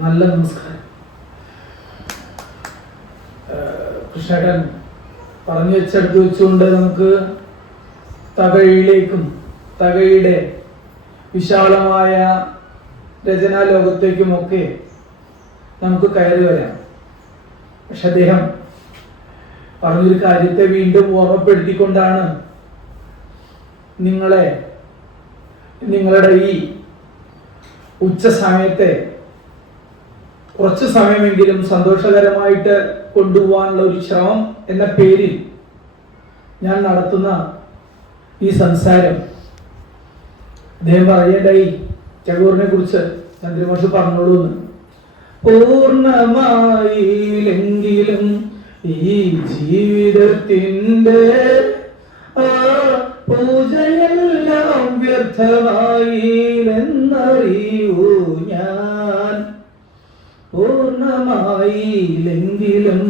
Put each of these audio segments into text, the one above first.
നല്ല നമസ്കാരം. കൃഷ്ണേട്ടൻ പറഞ്ഞു വെച്ചെടുത്ത് വെച്ചുകൊണ്ട് നമുക്ക് തകഴിയിലേക്കും തകഴിയുടെ വിശാലമായ രചനാലോകത്തേക്കുമൊക്കെ നമുക്ക് കയറി വരാം. പക്ഷെ അദ്ദേഹം പറഞ്ഞൊരു കാര്യത്തെ വീണ്ടും ഓർമ്മപ്പെടുത്തിക്കൊണ്ടാണ് നിങ്ങളുടെ ഈ ഉച്ച സമയത്തെ കുറച്ച് സമയമെങ്കിലും സന്തോഷകരമായിട്ട് കൊണ്ടുപോകാനുള്ള ഒരു ശ്രമം എന്ന പേരിൽ ഞാൻ നടത്തുന്ന ഈ സംസാരം. അദ്ദേഹം പറയേണ്ടായി ചകോറിനെ കുറിച്ച് ചന്ദ്രമാഷ് പറഞ്ഞോളൂ എന്ന്. പൂർണ്ണമായില്ലെങ്കിലും ഈ ജീവിതത്തിൻ്റെ പൂജയെല്ലാം വ്യർത്ഥമായില്ലെന്നറിയൂ ഞാൻ. പൂർണ്ണമായില്ലെങ്കിലും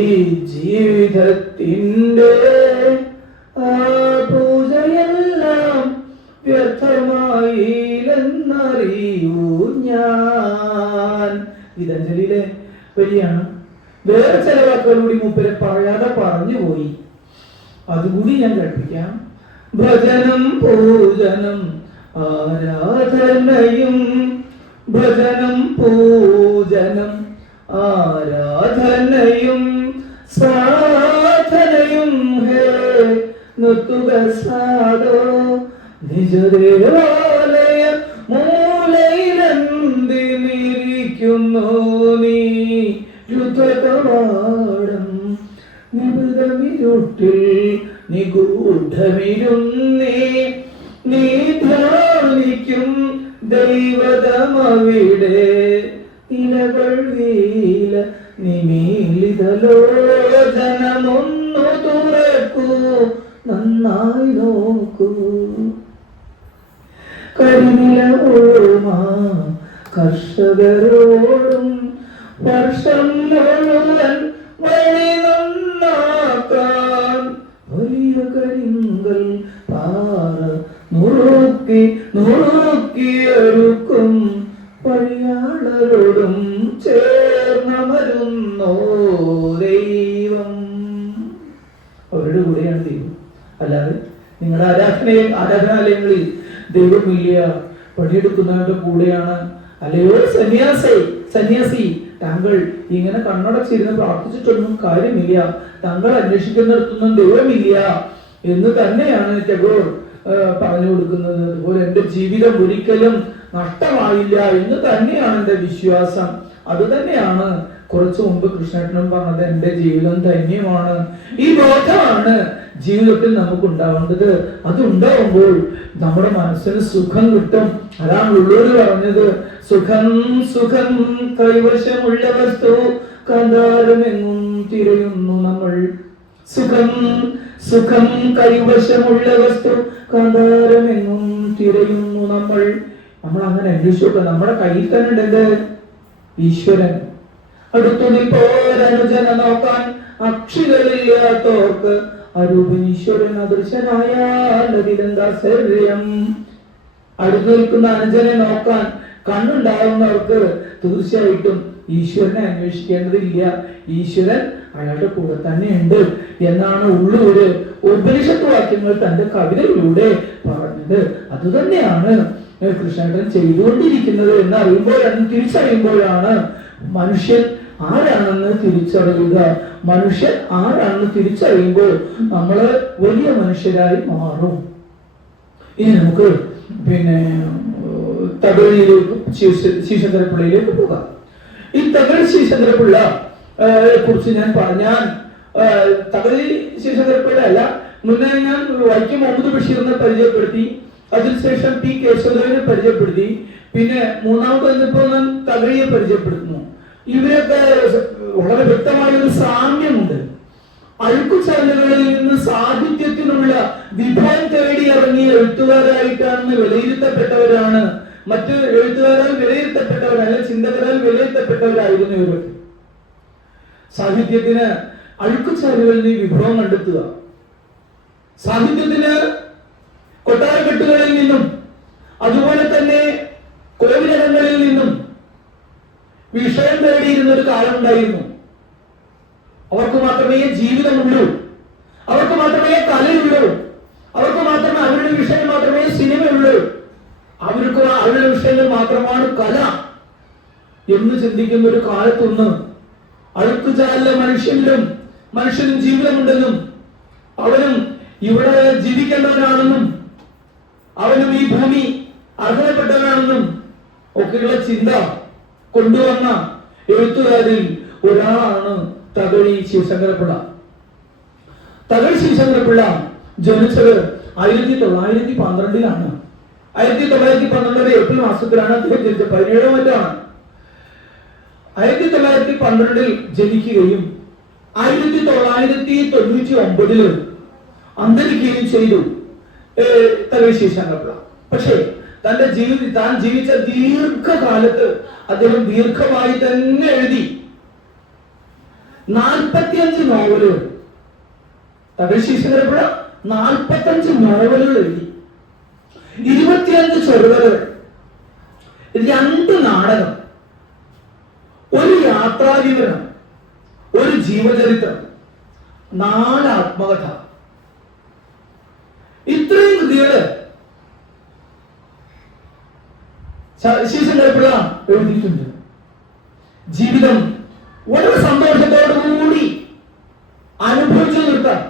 ഈ ജീവിതത്തിൻ്റെ പൂജയെല്ലാം വ്യർത്ഥമായില്ലെന്നറിയൂ ഞാൻ. ഗീതാഞ്ജലിയിലെ വരിയാണ്. വേറെ ചില വാക്കുകളൂടി മൂപ്പരെ പറയാതെ പറഞ്ഞു പോയി, അതുകൂടി ഞാൻ കേൾപ്പിക്കാം. ഭജനം പൂജനം ആരാധനയും, ഭജനം പൂജനം ആരാധനയും സാധനയും ഹേ നൃത്തുക സാധോ നിജദേവാലയ മൂലയിലെന്തിരിക്കുന്നു നീ യുദ്ധകവാടം നിബിഡമിരുട്ടിൽ നിഗൂഢമിരുന്നേ നീ ധ്യാനിക്കും ദൈവതമവിടെ ഇലകൾ വീല നിമീലിതലോചനമൊന്നു തുറക്കൂ നന്നായി നോക്കൂ. കരിനില ഒഴുമാ കർഷകരോടും വർഷം മുഴുവൻ വഴി നന്നാക്കാൻ വലിയ കരിങ്കൽ പാറ നുറുക്കിയൊരുക്കും പഴിയാളരോടും ചേർന്നമരുന്നോ ദൈവം. അവരുടെ കൂടെയാണ് ദൈവം. അല്ലാതെ നിങ്ങളുടെ ആരാധനാലയങ്ങളിൽ ദൈവമില്ല, പണിയെടുക്കുന്നവരുടെ കൂടെയാണ്. അല്ലയോ സന്യാസി, താങ്കൾ ഇങ്ങനെ കണ്ണടച്ചിരുന്ന് പ്രാർത്ഥിച്ചിട്ടൊന്നും കാര്യമില്ല, താങ്കൾ അന്വേഷിക്കുന്നിടത്തൊന്നും ദൈവമില്ല എന്ന് തന്നെയാണ് ടാഗോർ പറഞ്ഞു കൊടുക്കുന്നത്. അതുപോലെ എൻ്റെ ജീവിതം ഒരിക്കലും നഷ്ടമായില്ല എന്ന് തന്നെയാണ് എൻ്റെ വിശ്വാസം. അത് തന്നെയാണ് കുറച്ചു മുമ്പ് കൃഷ്ണേട്ടനും പറഞ്ഞത്, എൻ്റെ ജീവിതം ധന്യമാണ്. ഈ ബോധമാണ് ജീവിതത്തിൽ നമുക്ക് ഉണ്ടാവേണ്ടത്. അതുണ്ടാവുമ്പോൾ നമ്മുടെ മനസ്സിന് സുഖം കിട്ടും. അതാണ് ഉള്ളൂര് പറഞ്ഞത്, സുഖം സുഖം കൈവശമുള്ള വസ്തു കാന്താരമെങ്ങും തിരയുന്നു നമ്മൾ. സുഖം സുഖം കൈവശമുള്ള വസ്തു കാന്താരമെങ്ങും തിരയുന്നു നമ്മൾ. നമ്മൾ അങ്ങനെ അന്വേഷിച്ചു നോക്കുക. നമ്മുടെ കയ്യിൽ തന്നെ ഉണ്ട് ഈശ്വരൻ. അടുത്തു നിൽപ്പോരനുജന നോക്കാൻ അക്ഷികളില്ലാത്തോർക്ക് അരൂപീശ്വരൻ അദൃശ്യനായാൽ അതിലെന്താ ശരീരം. അടുത്തു നിൽക്കുന്ന അനുജനെ നോക്കാൻ കണ്ണുണ്ടാവുന്നവർക്ക് തീർച്ചയായിട്ടും ഈശ്വരനെ അന്വേഷിക്കേണ്ടതില്ല. ഈശ്വരൻ അയാളുടെ കൂടെ തന്നെ ഉണ്ട് എന്നാണ് ഉള്ളൂര് ഉപനിഷത്ത് വാക്യങ്ങൾ തന്റെ കവിതയിലൂടെ പറഞ്ഞത്. അതുതന്നെയാണ് കൃഷ്ണേട്ടൻ ചെയ്തുകൊണ്ടിരിക്കുന്നത് തിരിച്ചറിയുമ്പോഴാണ് മനുഷ്യൻ ആരാണെന്ന് തിരിച്ചറിയുക. മനുഷ്യൻ ആരാണെന്ന് തിരിച്ചറിയുമ്പോൾ നമ്മള് വലിയ മനുഷ്യരായി മാറും. ഇനി നമുക്ക് തകഴിയിലേക്ക് ശീശങ്കരപ്പിള്ളയിലേക്ക് പോകാം. ഈ തകഴി ശീശങ്കരപ്പിള്ള കുറിച്ച് ഞാൻ തകഴി ശീശങ്കരപ്പിള്ള അല്ല, മുന്നേ ഞാൻ വൈക്കം മുഹമ്മദ് ബഷീറിനെ പരിചയപ്പെടുത്തി, അതിനുശേഷം പി കേശവദേവനെ പരിചയപ്പെടുത്തി, പിന്നെ മൂന്നാമത് വന്നപ്പോ ഞാൻ തകഴിയെ പരിചയപ്പെടുത്തുന്നു. ഇവരൊക്കെ വളരെ വ്യക്തമായ ഒരു സാമ്യമുണ്ട്. അഴുക്കുചാലുകളിൽ നിന്ന് സാഹിത്യത്തിനുള്ള വിഭവം തേടി ഇറങ്ങിയ എഴുത്തുകാരായിട്ടാണ് വിലയിരുത്തപ്പെട്ടവരാണ്. മറ്റ് എഴുത്തുകാരാൽ വിലയിരുത്തപ്പെട്ടവരല്ല, ചിന്തകരാൽ വിലയിരുത്തപ്പെട്ടവരായിരുന്നു ഇവരൊക്കെ. സാഹിത്യത്തിന് അഴുക്കുചാലുകളിൽ നിന്ന് വിഭവം കണ്ടെത്തുക, സാഹിത്യത്തിന് കൊട്ടാരക്കെട്ടുകളിൽ നിന്നും അതുപോലെ തന്നെ കോവിലകങ്ങളിൽ നിന്നും എന്ന് ചിന്തിക്കുന്ന ഒരു കാലത്തൊന്ന് അഴുക്കുചാലിലെ മനുഷ്യനും ജീവിതമുണ്ടെന്നും അവനും ഇവിടെ ജീവിക്കേണ്ടവനാണെന്നും അവനും ഈ ഭൂമി അർഹതപ്പെട്ടവനാണെന്നും ഒക്കെയുള്ള ചിന്ത കൊണ്ടുവന്ന എഴുത്തുകാരിൽ ഒരാളാണ് തകഴി ശിവശങ്കരപ്പിള്ള. തകഴി ശിവശങ്കരപ്പിള്ള ജനിച്ചത് 1912 1912 ഏപ്രിൽ മാസത്തിലാണ് അദ്ദേഹം ജനിച്ചത്. 17 മറ്റാണ്. 1912 ജനിക്കുകയും 1999 അന്തരിക്കുകയും ചെയ്തു തകഴി ശിവശങ്കരപ്പിള്ള. പക്ഷേ താൻ ജീവിച്ച ദീർഘകാലത്ത് അദ്ദേഹം ദീർഘമായി തന്നെ എഴുതി 45 നോവലുകൾ. തകഴി ശിവശങ്കരപ്പിള്ള 45 നോവലുകൾ എഴുതി, 25 ചെറുകഥകൾ, 2 നാടകം, 1 യാത്രാവിവരണം, 1 ജീവചരിത്രം, 4 ആത്മകഥ. ഇത്രയും കൃതികള് ശിവശങ്കരപ്പിള്ള എഴുതിയിട്ടുണ്ട്. ജീവിതം വളരെ സന്തോഷത്തോടുകൂടി അനുഭവിച്ചു നിർത്താൻ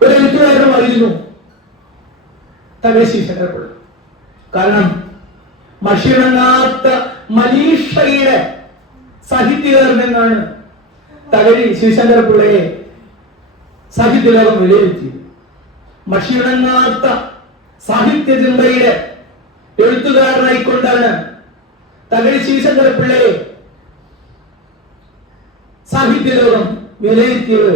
ഒരു എഴുത്തുകാരനുമായിരുന്നു തകഴി ശിവശങ്കരപ്പിള്ള. കാരണം മഷിണങ്ങാത്ത മനീഷയുടെ സാഹിത്യകാരൻ എന്നാണ് തകഴി ശിവശങ്കരപ്പിള്ളയെ സാഹിത്യലോകം വിലയിരുത്തിയത്. മഷിണങ്ങാത്ത സാഹിത്യ ചിന്തയുടെ എഴുത്തുകാരനായിക്കൊണ്ടാണ് തകഴി ശിവശങ്കരപ്പിള്ളയെ സാഹിത്യലോകം വിലയിരുത്തിയത്.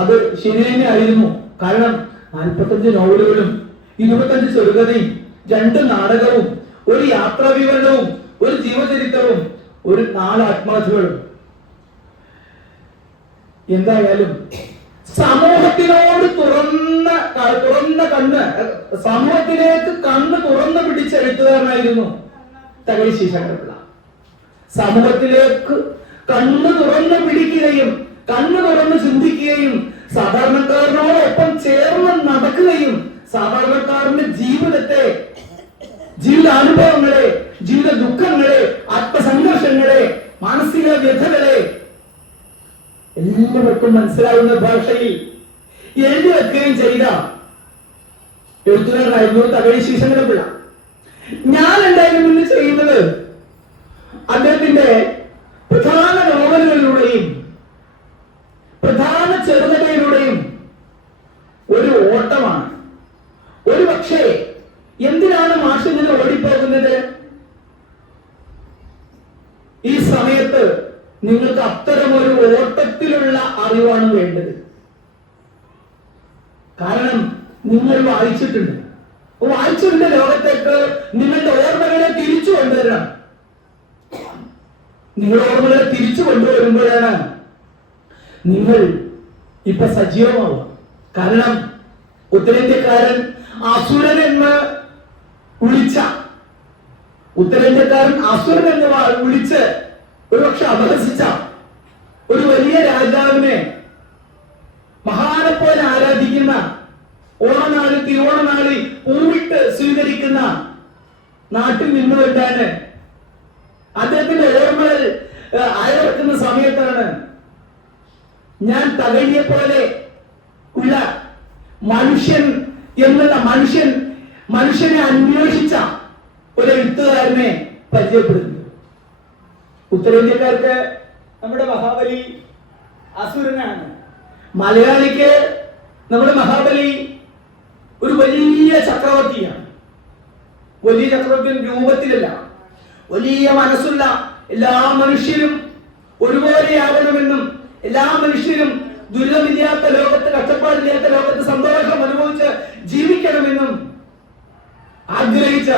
അത് ശരി തന്നെയായിരുന്നു. കാരണം 45 നോവലുകളും 25 ചെറുകഥയും 2 നാടകവും 1 യാത്രാവിവരണവും 1 ജീവചരിത്രവും 4 ആത്മകഥകളും. എന്തായാലും സമൂഹത്തിനോട് തുറന്ന കണ്ണ്, സമൂഹത്തിലേക്ക് കണ്ണ് തുറന്നു പിടിച്ച എഴുത്തുകാരനായിരുന്നു തകഴി ശിവശങ്കരപ്പിള്ള. സമൂഹത്തിലേക്ക് കണ്ണ് തുറന്നു പിടിക്കുകയും കണ്ണ് തുറന്ന് ചിന്തിക്കുകയും സാധാരണക്കാരനോടൊപ്പം ചേർന്ന് നടക്കുകയും സാധാരണക്കാരന്റെ ജീവിതത്തെ, ജീവിതാനുഭവങ്ങളെ, ജീവിത ദുഃഖങ്ങളെ, ആത്മസംഘർഷങ്ങളെ, മാനസിക വ്യഥകളെ എല്ലാവർക്കും മനസ്സിലാവുന്ന ഭാഷയിൽ എഴുതി വെക്കുകയും ചെയ്ത എഴുത്തുകാരനായിരുന്നു തകഴി ശിവശങ്കരപ്പിള്ള. ഞാൻ എന്തായാലും ഇന്ന് ചെയ്യുന്നത് അദ്ദേഹത്തിന്റെ പ്രധാന നോവലുകളിലൂടെയും പ്രധാന ചെറുകഥയിലൂടെയും ഒരു ഓട്ടമാണ്. ഒരു പക്ഷേ എന്തിനാണ് മാഷ് ഇങ്ങനെ ഓടിപ്പോകുന്നത്? ഈ സമയത്ത് നിങ്ങൾക്ക് അത്തരമൊരു ഓട്ടത്തിലുള്ള അറിവാണ് വേണ്ടത്. കാരണം നിങ്ങൾ വായിച്ചതിന്റെ ലോകത്തേക്ക് നിങ്ങളുടെ ഓർമ്മകളെ തിരിച്ചു കൊണ്ടുവരണം. നിങ്ങളുടെ ഓർമ്മകളെ തിരിച്ചു കൊണ്ടുവരുമ്പോഴാണ് നിങ്ങൾ ഇപ്പൊ സജീവമാവുക. കാരണം ഉത്തരേന്ത്യക്കാരൻ അസുരൻ എന്ന് വിളിച്ച് ഒരുപക്ഷെ അപഹസിച്ച ഒരു വലിയ രാജാവിനെ മഹാനെപ്പോലെ ആരാധിക്കുന്ന, ഓണനാളിൽ തിരുവോണനാളിൽ പൂവിട്ട് സ്വീകരിക്കുന്ന നാട്ടിൽ നിന്നുകൊണ്ടാണ് അദ്ദേഹത്തിന്റെ ഓർമ്മകൾ അയവിറക്കുന്ന സമയത്താണ് ഞാൻ തകഴിയെ പോലെ ഉള്ള മനുഷ്യനെ അന്വേഷിച്ച ഒരു എഴുത്തുകാരനെ പരിചയപ്പെടുന്നു. ഉത്തരേന്ത്യക്കാർക്ക് നമ്മുടെ മഹാബലി അസുരനാണ്. മലയാളിക്ക് നമ്മുടെ മഹാബലി ഒരു വലിയ ചക്രവർത്തിയാണ്. വലിയ ചക്രവർത്തി രൂപത്തിലല്ല, വലിയ മനസ്സുള്ള എല്ലാ മനുഷ്യരും ഒരുപോലെയാകണമെന്നും എല്ലാ മനുഷ്യരും ദുരിതമില്ലാത്ത ലോകത്ത്, കഷ്ടപ്പാടില്ലാത്ത ലോകത്ത് സന്തോഷം അനുഭവിച്ച് ജീവിക്കണമെന്നും ആഗ്രഹിച്ച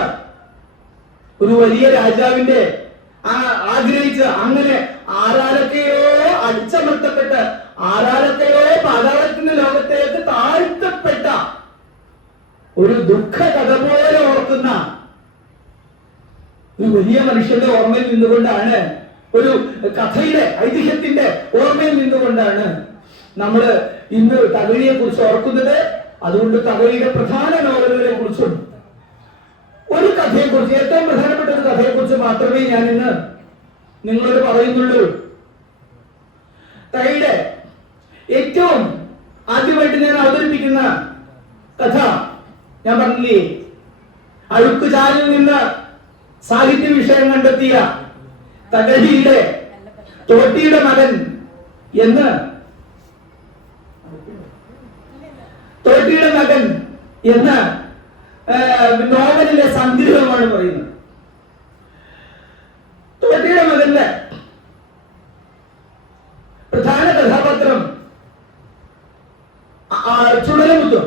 ഒരു വലിയ രാജാവിന്റെ ആഗ്രഹിച്ച, അങ്ങനെ ആരാരൊക്കെയോ അടിച്ചമർത്തപ്പെട്ട് ആരാരൊക്കെയോ പാതാളത്തിന്റെ ലോകത്തേക്ക് താഴ്ത്തപ്പെട്ട ഒരു ദുഃഖ കഥ പോലെ ഓർക്കുന്ന ഒരു വലിയ മനുഷ്യന്റെ ഓർമ്മയിൽ നിന്നുകൊണ്ടാണ്, ഒരു കഥയുടെ ഐതിഹ്യത്തിന്റെ ഓർമ്മയിൽ നിന്നുകൊണ്ടാണ് നമ്മൾ ഇന്ന് തകഴിയെ കുറിച്ച് ഓർക്കുന്നത്. അതുകൊണ്ട് തകഴിയുടെ പ്രധാന നോവലുകളെ കുറിച്ചും ഒരു കഥയെക്കുറിച്ച്, ഏറ്റവും പ്രധാനപ്പെട്ട ഒരു കഥയെക്കുറിച്ച് മാത്രമേ ഞാൻ ഇന്ന് നിങ്ങളോട് പറയുന്നുള്ളൂ. തകഴിയുടെ ഏറ്റവും ആദ്യമായിട്ട് ഞാൻ അവതരിപ്പിക്കുന്ന കഥ ഞാൻ പറഞ്ഞില്ലേ, അഴുക്കുചാലിൽ നിന്ന് സാഹിത്യ വിഷയം കണ്ടെത്തിയ തകഴിയുടെ തോട്ടിയുടെ മകൻ എന്ന്, തോട്ടിയുടെ മകൻ എന്ന നോവലിലെ സംഗ്രഹമാണ് പറയുന്നത്. തോട്ടിയുടെ മകന്റെ പ്രധാന കഥാപാത്രം ചുടലമുത്ത്.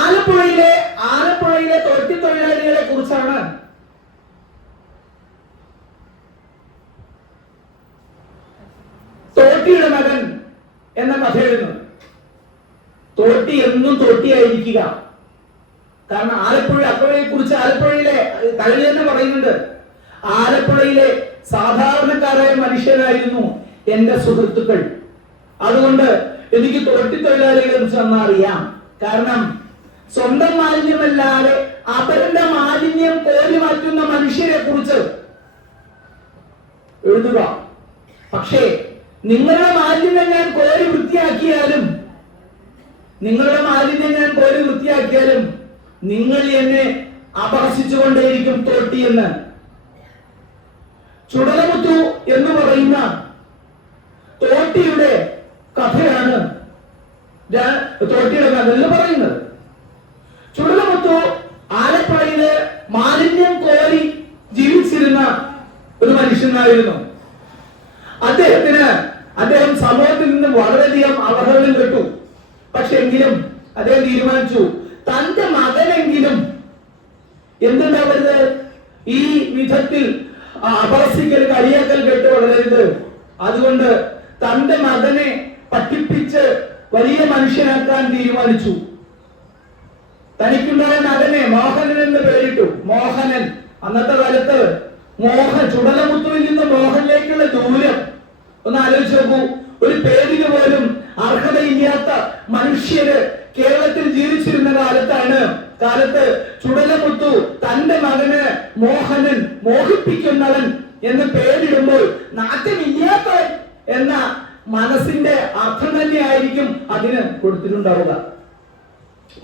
ആലപ്പുഴയിലെ തോട്ടി തൊഴിലാളികളെ കുറിച്ചാണ് തോട്ടിയുടെ മകൻ എന്ന കഥ എഴുതുന്നത്. തോട്ടി എന്നും തോട്ടിയായിരിക്കുക. കാരണം അപ്പുഴയെ കുറിച്ച് ആലപ്പുഴയിലെ തകഴി തന്നെ പറയുന്നുണ്ട്, ആലപ്പുഴയിലെ സാധാരണക്കാരായ മനുഷ്യരായിരുന്നു എന്റെ സുഹൃത്തുക്കൾ. അതുകൊണ്ട് എനിക്ക് തോട്ടി തൊഴിലാളികളെ കുറിച്ച് നന്നറിയാം. കാരണം സ്വന്തം മാലിന്യമല്ലാതെ അവരുടെ മാലിന്യം കോരി മാറ്റുന്ന മനുഷ്യരെ കുറിച്ച് എഴുതുക. പക്ഷേ നിങ്ങളുടെ മാലിന്യം ഞാൻ കോരി വൃത്തിയാക്കിയാലും നിങ്ങൾ എന്നെ അപഹസിച്ചുകൊണ്ടേയിരിക്കും തോട്ടി എന്ന്. ചുടലമുത്തു എന്ന് പറയുന്ന തോട്ടിയുടെ കഥയാണ് തോട്ടിയുടെ മകനിൽ പറയുന്നത്. ചുടലമുത്തു ആലപ്പുഴയില് മാലിന്യം കോരി ജീവിച്ചിരുന്ന ഒരു മനുഷ്യനായിരുന്നു. അദ്ദേഹം സമൂഹത്തിൽ നിന്ന് വളരെയധികം അവഹേളനം കേട്ടു. പക്ഷെ എങ്കിലും അദ്ദേഹം തീരുമാനിച്ചു, തന്റെ മകനെങ്കിലും എന്തുണ്ടാവരുത്, ഈ വിധത്തിൽ അപഹസിക്കൽ, കളിയാക്കൽ കേട്ട് വളരരുത്. അതുകൊണ്ട് തന്റെ മകനെ പഠിപ്പിച്ച് വലിയ മനുഷ്യനാക്കാൻ തീരുമാനിച്ചു. തനിക്കുണ്ടായ മകനെ മോഹനൻ എന്ന് പേരിട്ടു. മോഹനൻ, അന്നത്തെ കാലത്ത് ചുടലമുത്തുവിൽ നിന്ന് മോഹനിലേക്കുള്ള ദൂരം ഒന്ന് ആലോചിച്ച് നോക്കൂ. ഒരു പേരിന് പോലും അർഹതയില്ലാത്ത മനുഷ്യര് കേരളത്തിൽ ജീവിച്ചിരുന്ന കാലത്ത് ചുടലമുത്തു തന്റെ മകന് മോഹനൻ, മോഹിപ്പിക്കുന്നവൻ എന്ന് പേരിടുമ്പോൾ നാറ്റമില്ലാത്തവൻ എന്ന മനസ്സിന്റെ അർത്ഥം തന്നെയായിരിക്കും അതിന് കൊടുത്തിട്ടുണ്ടാവുക.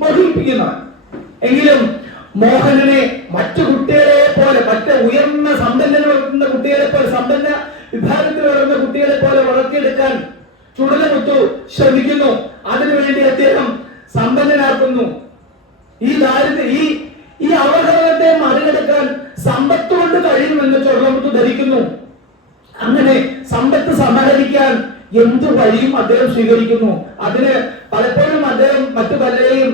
മോഹിപ്പിക്കുന്നവൻ. എങ്കിലും മോഹനനെ മറ്റു കുട്ടികളെ പോലെ, മറ്റ് ഉയർന്ന സമ്പന്ന കുട്ടികളെ പോലെ, സമ്പന്ന വിഭാഗത്തിൽ വളർന്ന കുട്ടികളെ പോലെ വളർത്തിയെടുക്കാൻ ചുടലമുത്തു ശ്രമിക്കുന്നു. അതിനുവേണ്ടി അദ്ദേഹം സമ്പന്നനാക്കുന്നു. ഈ അവഹേളനത്തെ മറികടക്കാൻ സമ്പത്ത് കൊണ്ട് കഴിയുമെന്ന് ചുടലമുത്തു ധരിക്കുന്നു. അങ്ങനെ സമ്പത്ത് സമാഹരിക്കാൻ എന്തു വഴിയും അദ്ദേഹം സ്വീകരിക്കുന്നു. അതിന് പലപ്പോഴും അദ്ദേഹം മറ്റു പലരെയും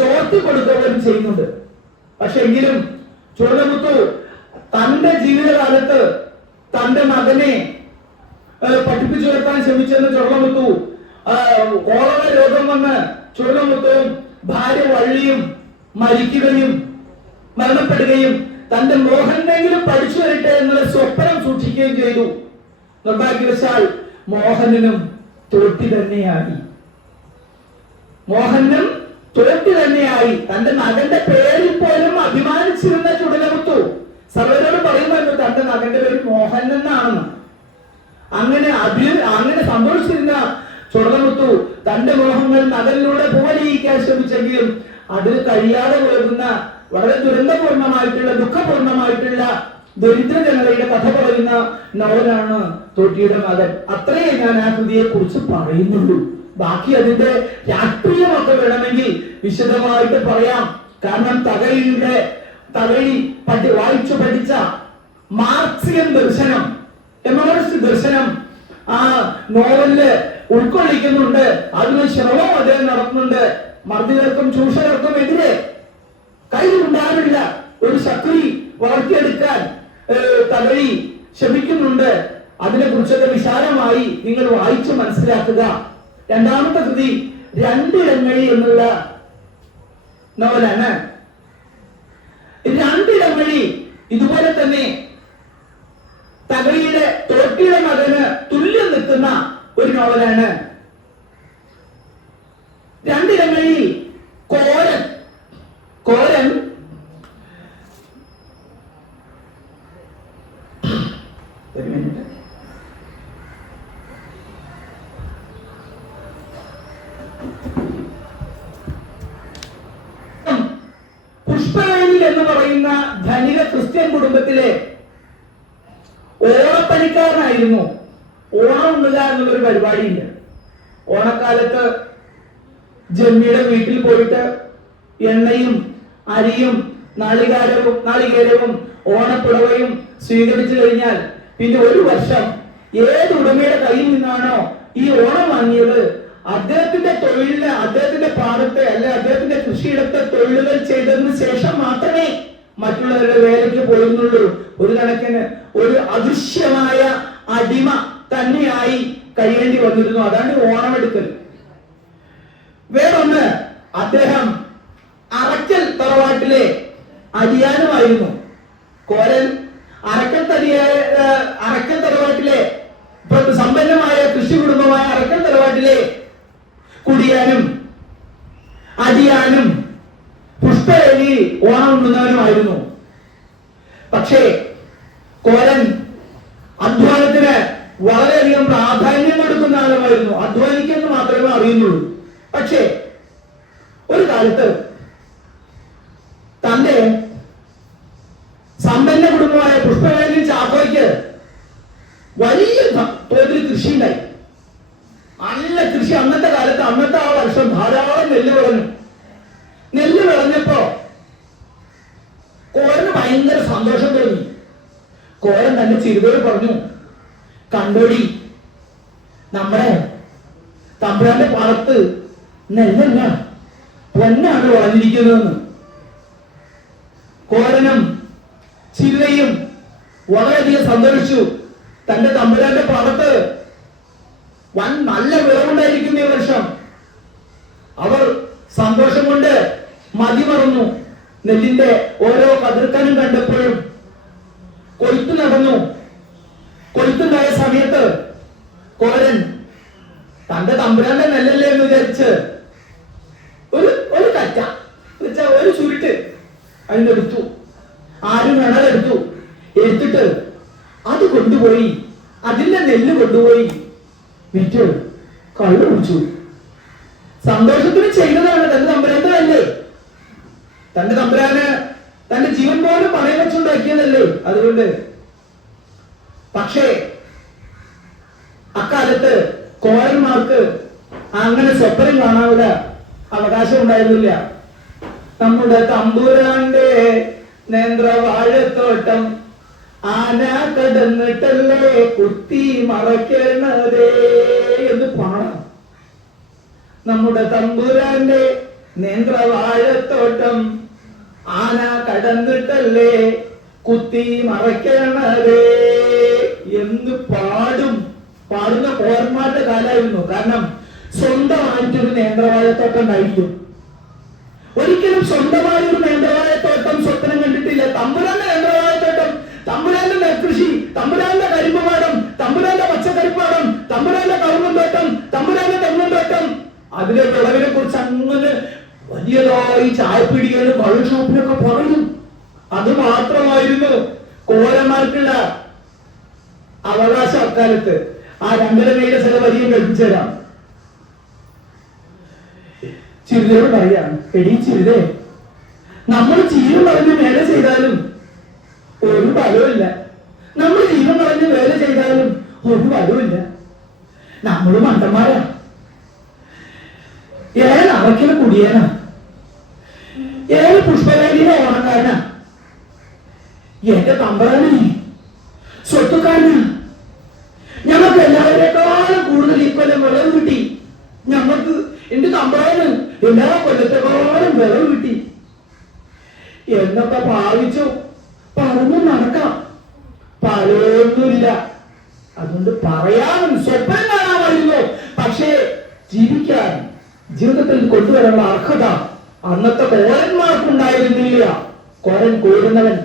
ചോർത്തി കൊടുക്കുകയും ചെയ്യുന്നുണ്ട്. പക്ഷെ എങ്കിലും ചുടലമുത്തു തന്റെ ജീവിതകാലത്ത് തന്റെ മകനെ പഠിപ്പിച്ചു വരുത്താൻ ശ്രമിച്ചെന്ന് ചുടലമുത്തു കോളറ രോഗം വന്ന് ചുടലമുത്തുവും ഭാര്യ വള്ളിയും മരണപ്പെടുകയും തന്റെ മോഹനെങ്കിലും പഠിച്ചു വരട്ടെ എന്നുള്ള സ്വപ്നം സൂക്ഷിക്കുകയും ചെയ്തു. നിർഭാഗ്യവശാൽ മോഹനനും തോട്ടി തന്നെയായി. തന്റെ മകന്റെ പേരിൽ പോലും അഭിമാനിച്ചിരുന്ന ചുടലമുത്തു സർവരോട് പറയുമായിരുന്നു തന്റെ മകന്റെ പേര് മോഹൻ എന്നാണെന്ന്. അങ്ങനെ സംഭവിച്ചിരുന്ന ചുടലമുത്തു തന്റെ മോഹങ്ങൾ മകനിലൂടെ പൂവലിയിക്കാൻ ശ്രമിച്ചെങ്കിലും അതിന് കഴിയാതെ പോകുന്ന വളരെ ദുരന്തപൂർണമായിട്ടുള്ള, ദുഃഖപൂർണമായിട്ടുള്ള ദരിദ്ര ജനതയുടെ കഥ പറയുന്ന നോവലാണ് തോട്ടിയുടെ മകൻ. അത്രയേ ഞാൻ ആ കൃതിയെ കുറിച്ച് പറയുന്നുള്ളൂ. ബാക്കി അതിന്റെ രാഷ്ട്രീയമൊക്കെ വേണമെങ്കിൽ വിശദമായിട്ട് പറയാം. കാരണം തകഴി വായിച്ചു പഠിച്ച മാർക്സിയൻ ദർശനം, എമോണിസ്റ്റ് ദർശനം ആ നോവലില് ഉൾക്കൊള്ളിക്കുന്നുണ്ട്. അതിന് ശ്രമം അദ്ദേഹം നടത്തുന്നുണ്ട്. മർദ്ദിതർക്കും ചൂഷകർക്കും എതിരെ കയ്യിലുണ്ടാവില്ല ഒരു ശക്തി വളർത്തിയെടുക്കാൻ തകഴി ശ്രമിക്കുന്നുണ്ട്. അതിനെ കുറിച്ചൊക്കെ വിശാലമായി നിങ്ങൾ വായിച്ചു മനസ്സിലാക്കുക. രണ്ടാമത്തെ കൃതി രണ്ടിടങ്ങഴി എന്നുള്ള നോവലാണ്. രണ്ടിടങ്ങഴി ഇതുപോലെ തന്നെ തകഴിയുടെ തോട്ടിയുടെ മകന് തുല്യം നിൽക്കുന്ന ഒരു നോവലാണ്. രണ്ടിടങ്ങഴി എന്ന് പറയുന്ന ധനിക ക്രിസ്ത്യൻ കുടുംബത്തിലെ ഓണപ്പണിക്കാരനായിരുന്നു. ഓണം ഉണ്ണുക എന്നുള്ളൊരു പരിപാടിയുണ്ട്. ഓണക്കാലത്ത് ജന്മിയുടെ വീട്ടിൽ പോയിട്ട് എണ്ണയും അരിയും നാളികേരവും ഓണപ്പുടവയും സ്വീകരിച്ചു കഴിഞ്ഞാൽ പിന്നെ ഒരു വർഷം ഏത് ഉടമയുടെ കയ്യിൽ നിന്നാണോ ഈ ഓണം വാങ്ങിയത് അദ്ദേഹത്തിന്റെ തൊഴിലിന്, അദ്ദേഹത്തിന്റെ പാടത്തെ അല്ലെ അദ്ദേഹത്തിന്റെ കൃഷിയിടത്തെ തൊഴിലുകൾ ചെയ്തതിന് ശേഷം മാത്രമേ മറ്റുള്ളവരുടെ വേലയ്ക്ക് പോയിരുന്നുള്ളൂ. ഒരു കണക്കിന് ഒരു അദൃശ്യമായ അടിമ തന്നെയായി കഴിയേണ്ടി വന്നിരുന്നു. അതാണ് ഓണമെടുക്കൽ. വേറൊന്ന്, അദ്ദേഹം അറക്കൽ തറവാട്ടിലെ അടിയാനുമായിരുന്നു. കോരൻ അറക്കൽ തറവാട്ടിലെ സമ്പന്നമായ കൃഷി കുടുംബമായ അറക്കൽ തറവാട്ടിലെ കുടിയാനും അടിയാനും പുഷ്പവേലി ഓണം ഉണ്ണുന്നവനുമായിരുന്നു. പക്ഷേ കോരൻ അധ്വാനത്തിന് വളരെയധികം പ്രാധാന്യം കൊടുക്കുന്ന ആളുമായിരുന്നു. അധ്വാനിക്കെന്ന് മാത്രമേ അറിയുന്നുള്ളൂ. പക്ഷേ ഒരു കാലത്ത് തന്റെ സമ്പന്ന കുടുംബമായ പുഷ്പവേലി ചാക്കോയ്ക്ക് വലിയ തോതിൽ കൃഷി ഉണ്ടായി. നല്ല കൃഷി. അന്നത്തെ കാലത്ത് അന്നത്തെ ആ വർഷം ധാരാളം നെല്ല് വിളഞ്ഞു. നെല്ല് വിളഞ്ഞപ്പോ കോരന് ഭയങ്കര സന്തോഷം തോന്നി. കോരൻ തന്റെ ചിരുതോട് പറഞ്ഞു, കണ്ടോടി, നമ്മുടെ തമ്പുരാന്റെ പാടത്ത് നെല്ലല്ല പൊന്നാണ് വിളഞ്ഞിരിക്കുന്നതെന്ന്. കോരനും ചിരുതയും വളരെയധികം സന്തോഷിച്ചു. തന്റെ തമ്പുരാന്റെ പാടത്ത് നല്ല വിളവുണ്ടായിരിക്കുന്ന ഈ വർഷം. അവർ സന്തോഷം കൊണ്ട് മതിമറന്നു. നെല്ലിന്റെ ഓരോ കതിർക്കനും കണ്ടപ്പോഴും കൊയ്ത്ത് നടന്നു. കൊയ്ത്തുണ്ടായ സമയത്ത് കോരൻ തന്റെ തമ്പുരാന്റെ നെല്ലല്ലേ എന്ന് വിചാരിച്ച് ഒരു കറ്റ ഒരു ചുരുട്ട് അതിനെടുത്തു. ആരും വേണതെടുത്തു. എടുത്തിട്ട് അത് കൊണ്ടുപോയി അതിന്റെ നെല്ല് കൊണ്ടുപോയി വിറ്റ് കള്ളു കുടിച്ചു. സന്തോഷത്തിന് ചെയ്തതാണ്. തന്റെ തമ്പുരാന്റെ നെല്ല്. തന്റെ തമ്പുരാന് തന്റെ ജീവൻ പോലും പണയം വെച്ചുണ്ടാക്കിയതല്ലേ. അതുകൊണ്ട് പക്ഷേ അക്കാലത്ത് കോരന്മാർക്ക് അങ്ങനെ സ്വപ്നം കാണാനുള്ള അവകാശം ഉണ്ടായിരുന്നില്ല. നമ്മുടെ തമ്പുരാന്റെ നേന്ത്രവാഴത്തോട്ടം ആന കടന്നിട്ടല്ലേ കുത്തി മറക്കണതേ എന്ന് പാടാം. നമ്മുടെ തമ്പുരാന്റെ നേന്ത്രവാഴത്തോട്ടം ആന കടന്നിട്ടല്ലേ കുത്തി മറക്കണതേ എന്ന് പാടുന്ന കോരന്മാരുടെ കാലമായിരുന്നു. കാരണം സ്വന്തമായിട്ടൊരു നേന്ത്രവാഴത്തോട്ടം ഉണ്ടായിരിക്കും. ഒരിക്കലും സ്വന്തമായ ഒരു നേന്ത്രവാഴത്തോട്ടം സ്വപ്നം കണ്ടിട്ടില്ല. തമ്പുരാന്റെ നേന്ത്രവാഴത്തോട്ടം, തമ്പുരാന്റെ നെൽകൃഷി, തമ്പുരാന്റെ കരിമ്പുപാടം, തമ്പുരാന്റെ പച്ചക്കറിപ്പാടം, തമ്പുരാന്റെ കവുങ്ങുംതോട്ടം, തമ്പുരാന്റെ തെങ്ങുംതോട്ടം, അതിലെ വിളവിനെ കുറിച്ച് അങ്ങനെ വലിയതായി ചായപ്പീടികയിലും വഴി ഷോപ്പിലൊക്കെ പറയും. അത് മാത്രമായിരുന്നു കോരന്മാർക്കുള്ള അവകാശം അക്കാലത്ത്. ആ രണ്ടരമയുടെ ചില വരിയും കഴിപ്പിച്ചു തരാം. ചിരുതയോട് പറയാണ്, എടീ ചിരുതേ, നമ്മൾ ജീവൻ കളഞ്ഞ് വേല ചെയ്താലും ഒരു ഫലവുമില്ല. നമ്മൾ ജീവൻ കളഞ്ഞ് വേല ചെയ്താലും ഒരു ഫലവുമില്ല. നമ്മള് മണ്ടന്മാരാ. ഏഴ് അറക്കിലെ കുടിയേനാ, ഏഴ് പുഷ്പവേലിയിലെ ഓണക്കാരനാ, എന്റെ തമ്പുരാനെ സ്വത്തുക്കാരനാ. ഞങ്ങൾക്ക് എല്ലാവരെക്കാളും കൂടുതൽ ഇക്കൊല്ലം വിളവ് കിട്ടി. ഞങ്ങൾക്ക് എന്റെ തമ്പുരാന് എല്ലാ കൊല്ലത്തെക്കാളും വിളവ് കിട്ടി എന്നൊക്കെ ഭാവിച്ചു പറഞ്ഞു നടക്കാം. പലയൊന്നുമില്ല. അതുകൊണ്ട് പറയാനും സ്വപ്നം കാണാമായിരുന്നു. പക്ഷേ ജീവിക്കാൻ, ജീവിതത്തിൽ കൊണ്ടുവരാനുള്ള അർഹത അന്നത്തെ കോരന്മാർക്കുണ്ടായിരുന്നില്ല. കോരൻ കോരുന്നവൻ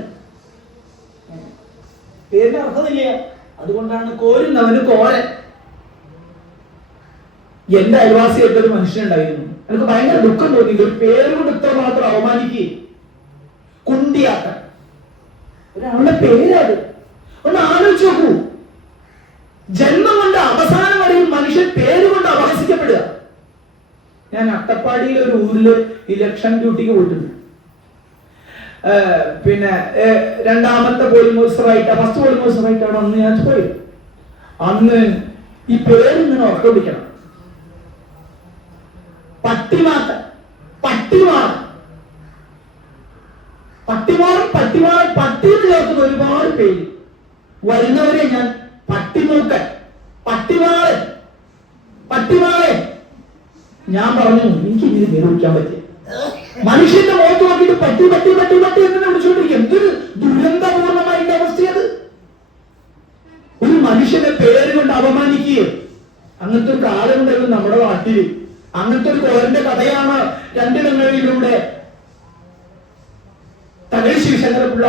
പേരിന് അർഹതയില്ല. അതുകൊണ്ടാണ് കോരുന്നവന് കോരൻ. എന്റെ അയൽവാസിയായിട്ട് ഒരു മനുഷ്യനുണ്ടായിരുന്നു. എനിക്ക് ഭയങ്കര ദുഃഖം തോന്നി. ഒരു പേര് കൊണ്ട് ഇത്ര മാത്രം അവമാനിക്കുകയും കുണ്ടിയാട്ടൻ ഒരാളുടെ പേരത്. ഒന്ന് ആലോചിച്ച് നോക്കൂ. ജന്മം കൊണ്ട് അവസാനം വരെയും മനുഷ്യൻ പേര് കൊണ്ട് അപഹസിക്കപ്പെടുക. ഞാൻ അട്ടപ്പാടിയിലെ ഒരു ഊരില് ഇലക്ഷൻ ഡ്യൂട്ടിക്ക് പോയിട്ടുണ്ട്. പിന്നെ രണ്ടാമത്തെ പോളിമോത്സവമായിട്ടാ ഫസ്റ്റ് പോളിമോത്സവമായിട്ടാണ് അന്ന് ഞാൻ പോയത്. അന്ന് ഈ പേര് ഇങ്ങനെ ഉറക്കം പിടിക്കണം. പട്ടിമാർ പട്ടിന്ന് ചേർക്കുന്ന ഒരുപാട് പേര് വരുന്നവരെ ഞാൻ പട്ടിമൂക്കൻ, പട്ടിമാളെ ഞാൻ പറഞ്ഞു എനിക്ക് ഇതിന് പേര് വിളിക്കാൻ പറ്റില്ല. മനുഷ്യന്റെ മുഖത്ത് നോക്കിയിട്ട് പട്ടി എന്ന് വിളിച്ചുകൊണ്ടിരിക്കും. എന്തൊരു ദുരന്തപൂർണമായിട്ട് അവസ്ഥയത്. ഒരു മനുഷ്യന്റെ പേര് കൊണ്ട് അപമാനിക്കുകയും അങ്ങനത്തെ ഒരു കാലമുണ്ടായിരുന്നു നമ്മുടെ നാട്ടില്. അങ്ങനത്തെ ഒരു കോരന്റെ കഥയാണ് രണ്ടിടങ്ങളിലൂടെ തകഴി ശിവശങ്കരപിള്ള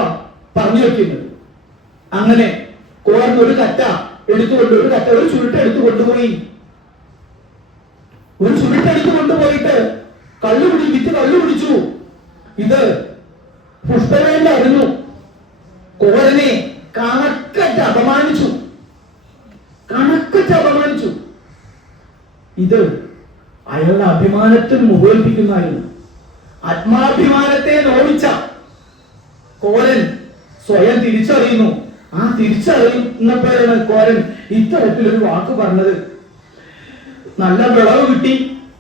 പറഞ്ഞു വെക്കുന്നത്. അങ്ങനെ കോരൻ ഒരു കറ്റ എടുത്തുകൊണ്ട് ഒരു ചുരുട്ട് എടുത്തു കൊണ്ടുപോയി. ഒരു ചുരുട്ടെടുത്ത് കൊണ്ടുപോയിട്ട് വിറ്റ് കള്ളു കുടിച്ചു. ഇത് പുഷ്പവേലായിരുന്നു. കോരനെ കണക്കറ്റ് അപമാനിച്ചു. ഇത് അയാളുടെ അഭിമാനത്തിന് മുഖേൽപ്പിക്കുന്നതായിരുന്നു. ആത്മാഭിമാനത്തെ നോവിച്ച കോരൻ സ്വയം തിരിച്ചറിയുന്നു. ആ തിരിച്ചറിയുന്നപ്പോഴാണ് കോരൻ ഇത്തരത്തിലൊരു വാക്ക് പറഞ്ഞത്. നല്ല വിളവ് കിട്ടി,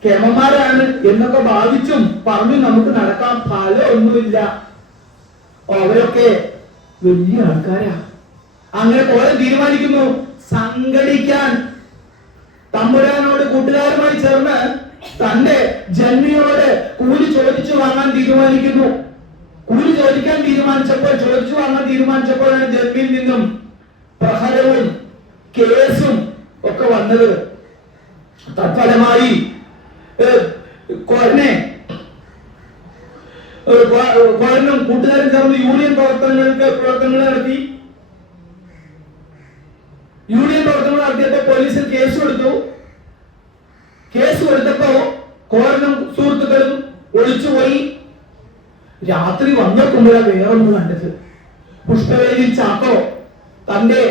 കേമന്മാരാണ് എന്നൊക്കെ ഭാവിച്ചും പറഞ്ഞു നമുക്ക് നടക്കാൻ ഫലമൊന്നുമില്ല, അവരൊക്കെ വലിയ ആൾക്കാരാ. അങ്ങനെ കോരൻ തീരുമാനിക്കുന്നു സംഘടിക്കാൻ. തമ്പുരാനോട് കൂട്ടുകാരുമായി ചേർന്ന് തന്റെ ജന്മിയോട് കൂലി ചോദിച്ചു വാങ്ങാൻ തീരുമാനിക്കുന്നു. ചോദിച്ചു വാങ്ങാൻ തീരുമാനിച്ചപ്പോഴാണ് ജന്മിയിൽ നിന്നും പ്രഹരവും കേസും ഒക്കെ വന്നത്. തത്ഫലമായി കോരനും കൂട്ടുകാരും ചേർന്ന് യൂണിയൻ പ്രവർത്തനങ്ങൾ നടത്തി. നടത്തിയപ്പോ പോലീസിൽ കേസ് കൊടുത്തപ്പോ കോരനും സുഹൃത്തുക്കളും ഒളിച്ചുപോയി. രാത്രി വന്നേക്കുമ്പോഴാണ് വേറൊന്നും കണ്ടത്. പുഷ്പവേലിൽ ചാക്കോ തന്റെ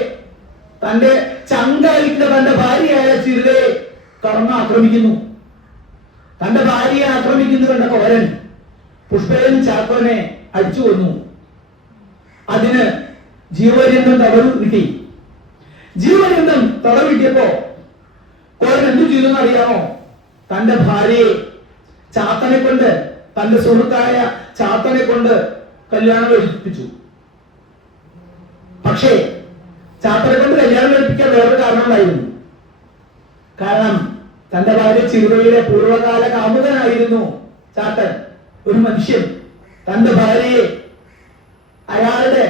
ചങ്കായിരിക്കുന്ന തന്റെ ഭാര്യയായ ചിരുതയെ ആക്രമിക്കുന്നു. തന്റെ ഭാര്യയെ ആക്രമിക്കുന്നത് കണ്ട കോരൻ പുഷ്പവേലിൽ ചാക്കോനെ അടിച്ചു കൊന്നു. അതിന് ജീവപര്യന്തം തടവ് കിട്ടി. ജീവപര്യന്തം തടവ് കിട്ടിയപ്പോ കോരൻ എന്തു ചെയ്തെന്ന് അറിയാമോ? തന്റെ ഭാര്യയെ ചാത്തനെ കൊണ്ട്, തന്റെ സുഹൃത്തായ ചാത്തനെ കൊണ്ട് കല്യാണം കഴിപ്പിച്ചു. പക്ഷേ ചാത്തനെ കൊണ്ട് കല്യാണം കഴിപ്പിക്കാൻ വേറൊരു കാരണം ഉണ്ടായിരുന്നു. കാരണം തന്റെ ഭാര്യ ചിരുതയുടെ പൂർവ്വകാല കാമുകനായിരുന്നു ചാത്തൻ. ഒരു മനുഷ്യൻ തന്റെ ഭാര്യയെ അയാളുടെ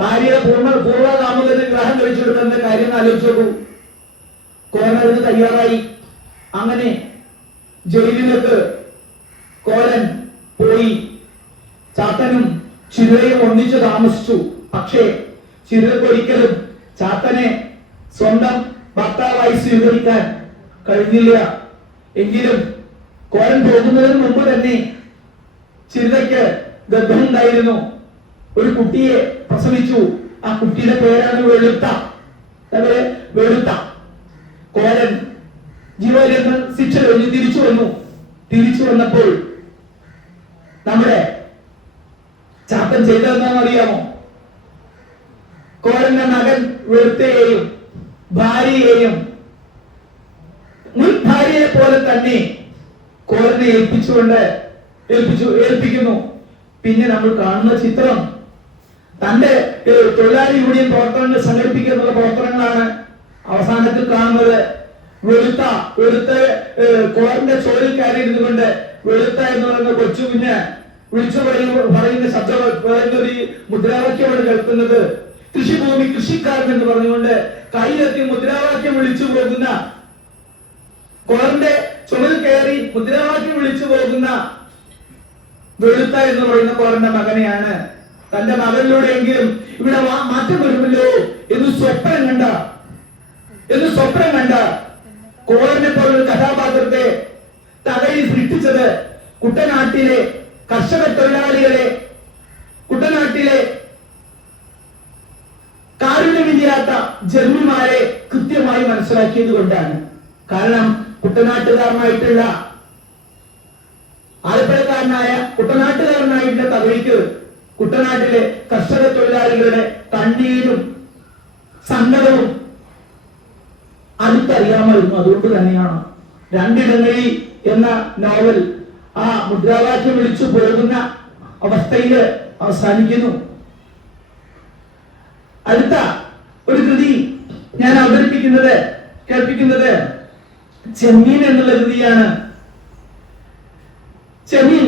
ഭാര്യയുടെ പൂർവ്വ കാമുകന് വിവാഹം കഴിച്ചെടുക്കുന്ന കാര്യം ആലോചിച്ചു നോക്കൂ. കോരൻ അതിന് തയ്യാറായി. അങ്ങനെ ജയിലിലേക്ക് കോരൻ പോയി. ചാത്തനും ചിരുതയും ഒന്നിച്ചു താമസിച്ചു. പക്ഷേ ചിരുതയ്ക്ക് ഒരിക്കലും ചാത്തനെ സ്വന്തം ഭർത്താവായി സ്വീകരിക്കാൻ കഴിഞ്ഞില്ല. എങ്കിലും കോരൻ പോകുന്നതിന് മുമ്പ് തന്നെ ചിരുതയ്ക്ക് ഗർഭമുണ്ടായിരുന്നു. ഒരു കുട്ടിയെ പ്രസവിച്ചു. ആ കുട്ടിയുടെ പേരാണ് വെളുത്ത. കോരൻ ജീവപര്യന്തം ശിക്ഷ കഴിഞ്ഞ് തിരിച്ചു വന്നപ്പോൾ നമ്മുടെ ചാത്തൻ ചെയ്തതെന്നാണ് അറിയാമോ? കോരന്റെ മകൻ വെളുത്തയെയും ഭാര്യയെയും മുൻ ഭാര്യയെ പോലെ തന്നെ കോരനെ ഏൽപ്പിക്കുന്നു. പിന്നെ നമ്മൾ കാണുന്ന ചിത്രം തന്റെ തൊഴിലാളി യൂണിയൻ പ്രവർത്തനങ്ങൾ സംഘടിപ്പിക്കുന്ന പ്രവർത്തനങ്ങളാണ്. അവസാനത്തിൽ കാണുന്നത് വെളുത്ത കോരന്റെ ചോരിൽ കയറിയിരുന്നു കൊണ്ട് വെളുത്ത എന്ന് പറയുന്ന കൊച്ചുകുഞ്ഞ് വിളിച്ചു പറയുന്ന ശബ്ദം പറയുന്ന ഒരു മുദ്രാവാക്യമാണ് കേൾക്കുന്നത്. കൃഷിഭൂമി കൃഷിക്കാരൻ എന്ന് പറഞ്ഞുകൊണ്ട് കൈയെത്തി മുദ്രാവാക്യം വിളിച്ചു പോകുന്ന, കോരന്റെ ചുമലിൽ കയറി മുദ്രാവാക്യം വിളിച്ചു പോകുന്ന വെളുത്ത എന്ന് പറയുന്ന കോരന്റെ മകനെയാണ്. തന്റെ മകനിലൂടെയെങ്കിലും ഇവിടെ മാറ്റം വരുമല്ലോ എന്ന് സ്വപ്നം കണ്ട കോരനെ പോലൊരു കഥാപാത്രത്തെ തകഴി സൃഷ്ടിച്ചത് കുട്ടനാട്ടിലെ കർഷക തൊഴിലാളികളെ, കുട്ടനാട്ടിലെ കാരുണ്യമില്ലാത്ത ജന്മിമാരെ കൃത്യമായി മനസ്സിലാക്കിയത് കൊണ്ടാണ്. കാരണം കുട്ടനാട്ടുകാരനായിട്ടുള്ള തകഴിക്ക് കുട്ടനാട്ടിലെ കർഷക തൊഴിലാളികളുടെ കണ്ണീരും സങ്കടവും അടുത്തറിയാമായിരുന്നു. അതുകൊണ്ട് തന്നെയാണ് രണ്ടിടങ്ങളിൽ എന്ന നോവൽ ആ മുദ്രാവാക്യം വിളിച്ചു പോകുന്ന അവസ്ഥയിൽ അവസാനിക്കുന്നു. അടുത്ത ഒരു കൃതി ഞാൻ കേൾപ്പിക്കുന്നത് ചെമ്മീൻ എന്നുള്ള കൃതിയാണ്. ചെമ്മീൻ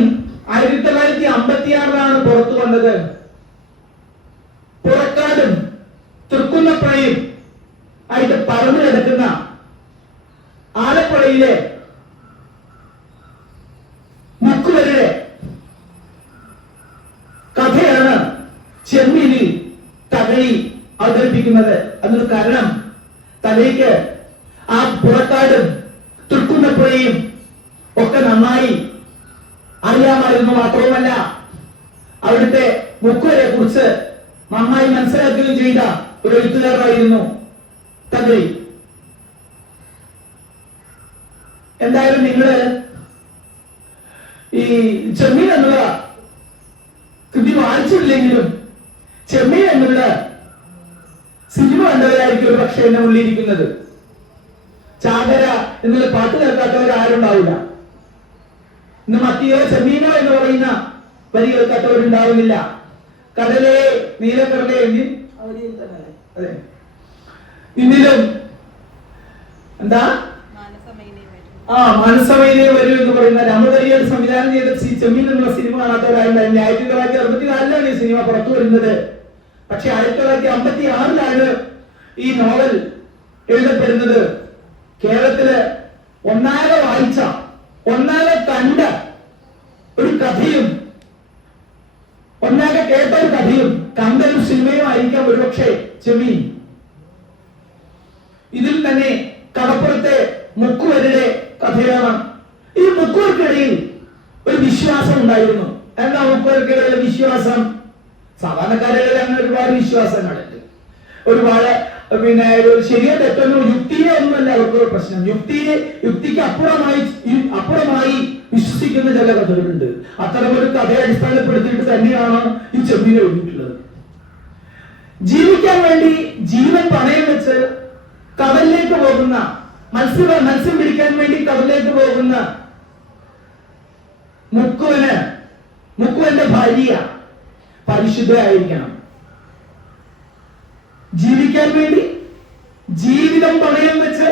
1956 പുറത്തു വന്നത്. പുറക്കാടും തൃക്കുന്നപ്പുഴയും ആയിട്ട് പറന്നു കിടക്കുന്ന ആലപ്പുഴയിലെ മുക്കുവരുടെ കഥയാണ് ചെമ്മീനിൽ തകഴി അവതരിപ്പിക്കുന്നത്. അതിന് കാരണം തലയ്ക്ക് ആ പുറക്കാടും തൃക്കുന്നപ്പുഴയും ഒക്കെ നന്നായി അറിയാമായിരുന്നു. മാത്രവുമല്ല അവിടുത്തെ മുക്കുവരെ കുറിച്ച് നന്നായി മനസ്സിലാക്കുകയും ചെയ്ത ഒരു എഴുത്തുകാരനായിരുന്നു തകഴി. എന്തായാലും നിങ്ങള് ഈ ചെമ്മീൻ എന്നുള്ള കൃതി വായിച്ചിട്ടില്ലെങ്കിലും ചെമ്മീൻ എന്നുള്ള സിനിമ കണ്ടവരായിരിക്കും ഒരു പക്ഷെ എന്നെ ഉള്ളിരിക്കുന്നത്. ചാകര എന്നുള്ള പാട്ട് കേൾക്കാത്തവർ ആരുണ്ടാവില്ല. ഇന്ന് മത്തിയോ ചെമ്മീനോ എന്ന് പറയുന്ന വരി കേൾക്കാത്തവരുണ്ടാവുന്നില്ല. കടലേ നീലക്കടലേ അതെ ഇന്നിലും എന്താ മാനസമയിലേ വരൂ എന്ന് പറയുന്ന രാമതരിയോട് സംവിധാനം ചെയ്ത ചെമ്മീൻ എന്നുള്ള സിനിമ കാണാത്തവരായിരുന്നു. 1964 ഈ സിനിമ പുറത്തു വരുന്നത്. പക്ഷെ 1956 ഈ നോവൽ എഴുതപ്പെടുന്നത്. കേരളത്തില് ഒന്നാകെ വായിച്ച ഒന്നാകെ കണ്ട ഒരു കഥയും ഒന്നാകെ കേട്ട ഒരു കഥയും കണ്ട ഒരു സിനിമയും ആയിരിക്കാം ഒരുപക്ഷെ ചെമ്മീൻ. ഇതിൽ തന്നെ കടപ്പുറത്തെ മുക്കുവരുടെ കഥയാണ്. ഈ മുക്കുവർക്കിടയിൽ ഒരു വിശ്വാസം ഉണ്ടായിരുന്നു. എന്താ മുക്കുവർക്കിടയിലെ വിശ്വാസം? സാധാരണക്കാരുടെ അങ്ങനെ ഒരുപാട് വിശ്വാസങ്ങളുണ്ട്. ഒരുപാട് ശരിയോ തെറ്റൊന്നോ യുക്തിയോ ഒന്നുമല്ല അവർക്ക് പ്രശ്നം. യുക്തിക്ക് അപ്പുറമായി വിശ്വസിക്കുന്ന ചില കഥകളുണ്ട്. അത്തരമൊരു കഥയെ അടിസ്ഥാനപ്പെടുത്തിയിട്ട് തന്നെയാണ് ഈ ചെമ്മീൻ എഴുതിയിട്ടുള്ളത്. ജീവിക്കാൻ വേണ്ടി ജീവൻ പണയം വെച്ച് കടലിലേക്ക് പോകുന്ന മത്സ്യം പിടിക്കാൻ വേണ്ടി കടലിലേക്ക് പോകുന്ന മുക്കുവന്റെ ഭാര്യ പരിശുദ്ധയായിരിക്കണം. ജീവിക്കാൻ വേണ്ടി ജീവിതം പണയം വെച്ച്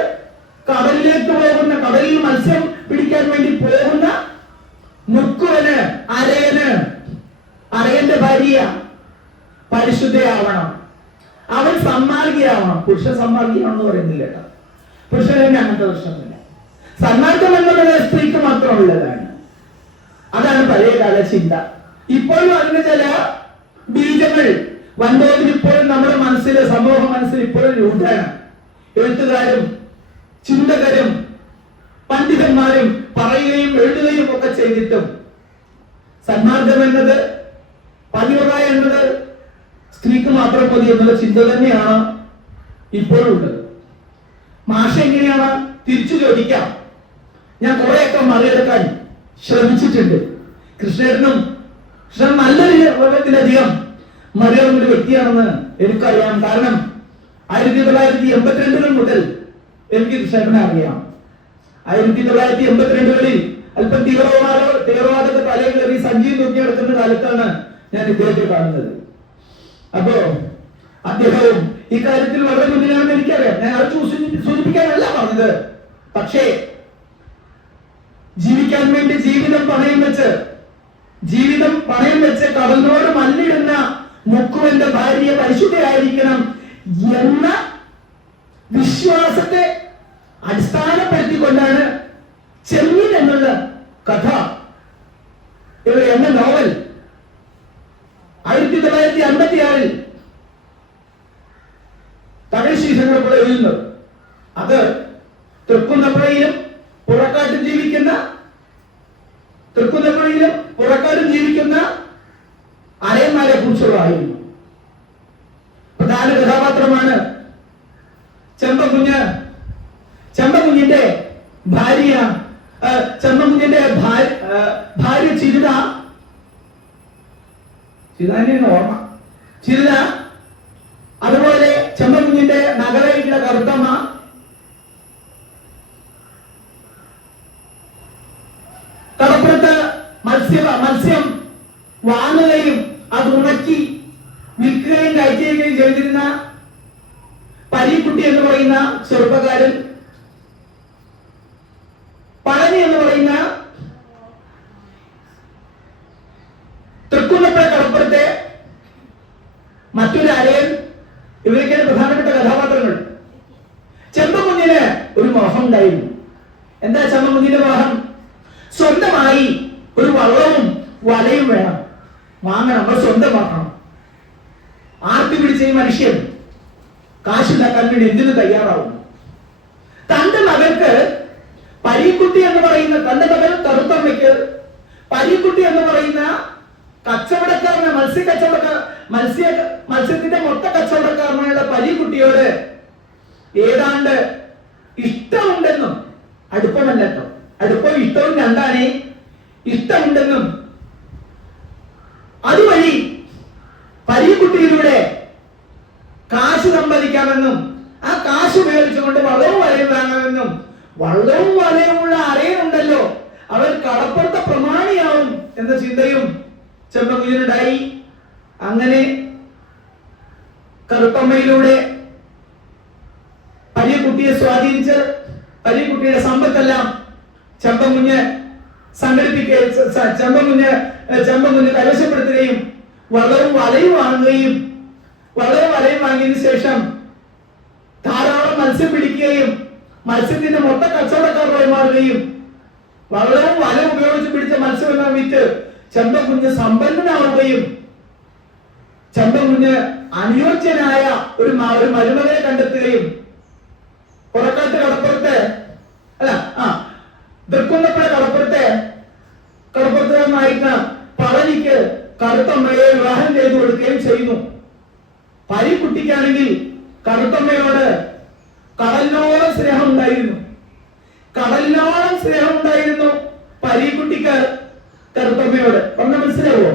കടലിലേക്ക് പോകുന്ന, കടലിൽ മത്സ്യം പിടിക്കാൻ വേണ്ടി പോകുന്ന മുക്കുവന് അരയന്റെ ഭാര്യ പരിശുദ്ധയാവണം. അവൻ സന്മാർഗിയാവണം. പുരുഷ സന്മാർഗിയാണെന്ന് പറയുന്നില്ല കേട്ടോ. പുരുഷന് തന്നെ അങ്ങനത്തെ പ്രശ്നമില്ല. സന്മാർഗം എന്നുള്ളത് സ്ത്രീക്ക് മാത്രമുള്ളതാണ്. അതാണ് പഴയകാല ചിന്ത. ഇപ്പോഴും അതിന് ചില ബീജങ്ങൾ വൻതോതിൽ ഇപ്പോഴും നമ്മുടെ മനസ്സിൽ, സമൂഹ മനസ്സിൽ ഇപ്പോഴും രൂഢമാണ്. എഴുത്തുകാരും ചിന്തകരും പണ്ഡിതന്മാരും പറയുകയും എഴുതുകയും ഒക്കെ ചെയ്തിട്ടും സന്മാർഗം എന്നത്, പതിവ്രത എന്നത് സ്ത്രീക്ക് മാത്രം മതി എന്നുള്ള ചിന്ത തന്നെയാണ് ഇപ്പോഴും ഉള്ളത്. മാഷ എങ്ങനെയാണ് തിരിച്ചു ചോദിക്കാം. ഞാൻ കുറെയൊക്കെ മറികടക്കാൻ ശ്രമിച്ചിട്ടുണ്ട്. കൃഷ്ണൻ നല്ലൊരു ലോകത്തിലധികം മറികടന്ന ഒരു വ്യക്തിയാണെന്ന് എനിക്കറിയാം. കാരണം 1982 മുതൽ എനിക്ക് കൃഷ്ണനെ അറിയാം. 1982 അല്പം തീവ്രവാദത്തെ തലയിൽ സഞ്ജീവ് നോക്കി നടക്കുന്ന കാലത്താണ് ഞാൻ ഇദ്ദേഹത്തെ കാണുന്നത്. അപ്പോ അദ്ദേഹവും ഈ കാര്യത്തിൽ വളരെ മുന്നിലാണെന്ന് എനിക്കറിയാം. ഞാൻ അത് സൂചിപ്പിക്കാനല്ല പറഞ്ഞത്. പക്ഷേ ജീവിക്കാൻ വേണ്ടി ജീവിതം പണയം വെച്ച് കടലിനോട് മല്ലിടുന്ന മുക്കുവന്റെ ഭാര്യ പരിശുദ്ധയായിരിക്കണം എന്ന വിശ്വാസത്തെ അടിസ്ഥാനപ്പെടുത്തിക്കൊണ്ടാണ് ചെമ്മീൻ എന്നുള്ള കഥ എന്ന നോവൽ 1956 തകഴി ശ്രീശങ്കരപ്പിള്ള എഴുതുന്നത്. അത് തൃക്കുന്നപ്പുഴയിലും പുറക്കാട്ടും ജീവിക്കുന്ന അരയന്മാരെ കുറിച്ചുള്ളതായിരുന്നു. പ്രധാന കഥാപാത്രമാണ് ചെമ്പകുഞ്ഞിന്റെ ഭാര്യ ചിരിത സീതാന്റെയാണ് ഓർമ്മ. ചിരിത അതുപോലെ ചെമ്പക്കുഞ്ഞിന്റെ നഗരയിലെ കറുത്തമ്മ, കടപ്പുറത്ത് മത്സ്യം വാങ്ങുകയും അത് ഉണക്കി വിൽക്കുകയും കയറ്റുകയും ചെയ്തിരുന്ന പരീക്കുട്ടി എന്ന് പറയുന്ന ചെറുപ്പക്കാരൻ, പളനി എന്ന് പറയുന്ന തൃക്കുന്നപ്പുഴ കടപ്പുറത്തെ മറ്റൊരു അരയൻ, ഇവരൊക്കെയാണ് പ്രധാനപ്പെട്ട കഥാപാത്രങ്ങൾ. ചെമ്പക്കുഞ്ഞിന് ഒരു മോഹം ഉണ്ടായിരുന്നു. എന്താ ചെമ്പക്കുഞ്ഞിന്റെ മോഹം? സ്വന്തമായി ഒരു വള്ളവും വലയും വേണം, വാങ്ങണം, നമ്മൾ സ്വന്തമാക്കണം. ആർത്തി പിടിച്ച ഈ മനുഷ്യൻ കാശുണ്ടാക്കാൻ വേണ്ടി എന്തിനു തയ്യാറാവുന്നു? തന്റെ മകൾക്ക് പരീക്കുട്ടി എന്ന് പറയുന്ന, തന്റെ മകൻ കറുത്തമ്മയ്ക്ക് പരീക്കുട്ടി എന്ന് പറയുന്ന കച്ചവടക്കാരന്, മത്സ്യത്തിന്റെ മൊത്ത കച്ചവടക്കാരനായുള്ള പരീക്കുട്ടിയോട് ഏതാണ്ട് ഇഷ്ടമുണ്ടെന്നും, അടുപ്പമല്ലോ, അടുപ്പവും ഇഷ്ടവും രണ്ടാണ്, ഇഷ്ടമുണ്ടെന്നും അതുവഴി പരീക്കുട്ടിയിലൂടെ കാശ് സമ്പാദിക്കാമെന്നും ആ കാശ് ഉപയോഗിച്ചുകൊണ്ട് വള്ളവും വലയും വാങ്ങാമെന്നും, വള്ളവും വലയുമുള്ള അരയനുണ്ടല്ലോ അവൻ കടപ്പുറത്തെ പ്രമാണിയാവും എന്ന ചിന്തയും ചെമ്പക്കുഞ്ഞിനുണ്ടായി. അങ്ങനെ കറുത്തമ്മയിലൂടെ പരീക്കുട്ടിയെ സ്വാധീനിച്ച് പരീക്കുട്ടിയുടെ സമ്പത്തെല്ലാം ചെമ്പക്കുഞ്ഞ് ചെമ്പക്കുഞ്ഞ് കൈവശപ്പെടുത്തുകയും വള്ളവും വലയും വാങ്ങുകയും, വള്ളവും വലയും വാങ്ങിയതിനു ശേഷം ധാരാളം മത്സ്യം പിടിക്കുകയും മത്സ്യത്തിന്റെ മൊത്ത കച്ചവടക്കാരായി മാറുകയും, വള്ളവും വലവും ഉപയോഗിച്ച് പിടിച്ച മത്സ്യമെല്ലാം വിറ്റ് ചെമ്പക്കുഞ്ഞ് സമ്പന്നനാവുകയും, ചെമ്പക്കുഞ്ഞ് അനുയോജ്യനായ ഒരു മരുമകനെ കണ്ടെത്തുകയും, പുറക്കാട്ട് കടപ്പുറത്ത് തൃക്കുന്നപ്പുഴ കടപ്പുറത്തുകാരനായിരുന്ന പളനിക്ക് കറുത്തമ്മയെ വിവാഹം ചെയ്തു കൊടുക്കുകയും ചെയ്യുന്നു. പരീക്കുട്ടിക്കാണെങ്കിൽ കറുത്തമ്മയോട് കടലിനോളം സ്നേഹം ഉണ്ടായിരുന്നു. പരീക്കുട്ടിക്ക് കറുത്തമ്മയോട് പറഞ്ഞ മനസ്സിലാവോ?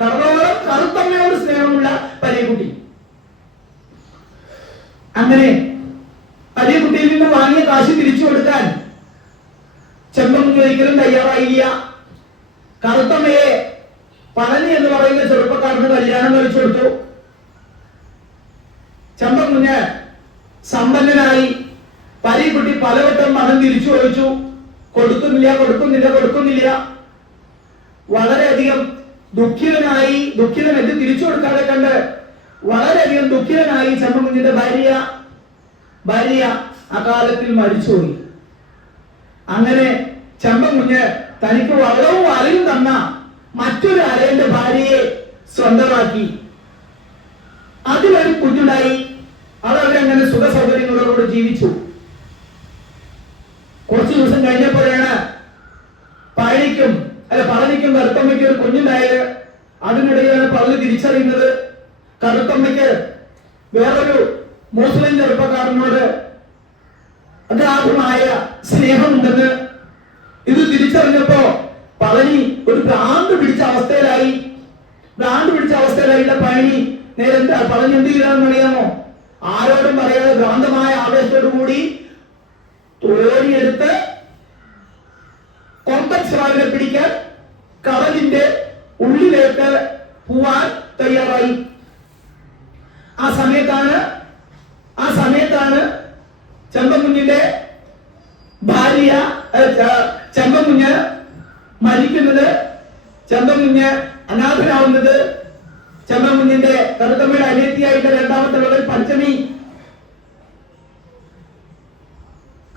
കടലോളം കറുത്തമ്മയോട് സ്നേഹമുള്ള പരീക്കുട്ടി. അങ്ങനെ പരീക്കുട്ടിയിൽ നിന്ന് വാങ്ങിയ കാശ് തിരിച്ചു കൊടുക്കാൻ ചെമ്പക്കുഞ്ഞ് ഒരിക്കലും തയ്യാറായില്ല. കറുത്തമ്മയെ പളനി എന്ന് പറയുന്ന ചെറുപ്പക്കാരന് കല്യാണം കഴിച്ചു കൊടുത്തു. ചെമ്പക്കുഞ്ഞ് സമ്പന്നനായി. പരീക്കുട്ടി പലവട്ടം പണം തിരിച്ചു ചോദിച്ചു, കൊടുക്കുന്നില്ല. വളരെയധികം ദുഃഖിതൻ ഇത് തിരിച്ചു കൊടുക്കാതെ കണ്ട് വളരെയധികം ദുഃഖിതനായി ചെമ്പക്കുഞ്ഞിന്റെ ഭാര്യ അകാലത്തിൽ മരിച്ചുപോയി. അങ്ങനെ ചെമ്പക്കുഞ്ഞ് തനിക്ക് വള്ളവും വലയും തന്ന മറ്റൊരു അരയന്റെ ഭാര്യയെ സ്വന്തമാക്കി. അതിലൊരു കുഞ്ഞുണ്ടായി. അതവരങ്ങനെ സുഖ സൗകര്യങ്ങളോട് ജീവിച്ചു. കുറച്ചു ദിവസം കഴിഞ്ഞപ്പോഴാണ് പളനിക്കും കറുത്തമ്മയ്ക്കും ഒരു കുഞ്ഞുണ്ടായത്. അതിനിടയിലാണ് പളനി തിരിച്ചറിയുന്നത് കറുത്തമ്മയ്ക്ക് വേറൊരു മുസ്ലിം ചെറുപ്പക്കാരനോട് അഗാധമായ സ്നേഹമുണ്ടെന്ന്. ഇത് തിരിച്ചറിഞ്ഞപ്പോ പളനി ഒരു ഭ്രാന്ത് പിടിച്ച അവസ്ഥയിലായില്ല പളനി. പളനി എന്ത് ചെയ്താണെന്ന് അറിയാമോ? ആരോടും പറയാതെ ഭ്രാന്തമായ ആവേശത്തോടു കൂടി തോണിയെടുത്ത് കൊമ്പൻ സ്രാവിനെ പിടിക്കാൻ കടലിന്റെ ഉള്ളിലേക്ക് പോവാൻ തയ്യാറായി. ആ സമയത്താണ് ചെമ്പക്കുഞ്ഞിന്റെ ഭാര്യ ചെമ്പക്കുഞ്ഞ് മരിക്കുന്നത്, ചെമ്പക്കുഞ്ഞ് അനാഥനാവുന്നത്. ചെമ്പക്കുഞ്ഞിന്റെ കറുത്തമ്മയുടെ അനിയത്തിയായിട്ട് രണ്ടാമത്തെ മകൾ പഞ്ചമി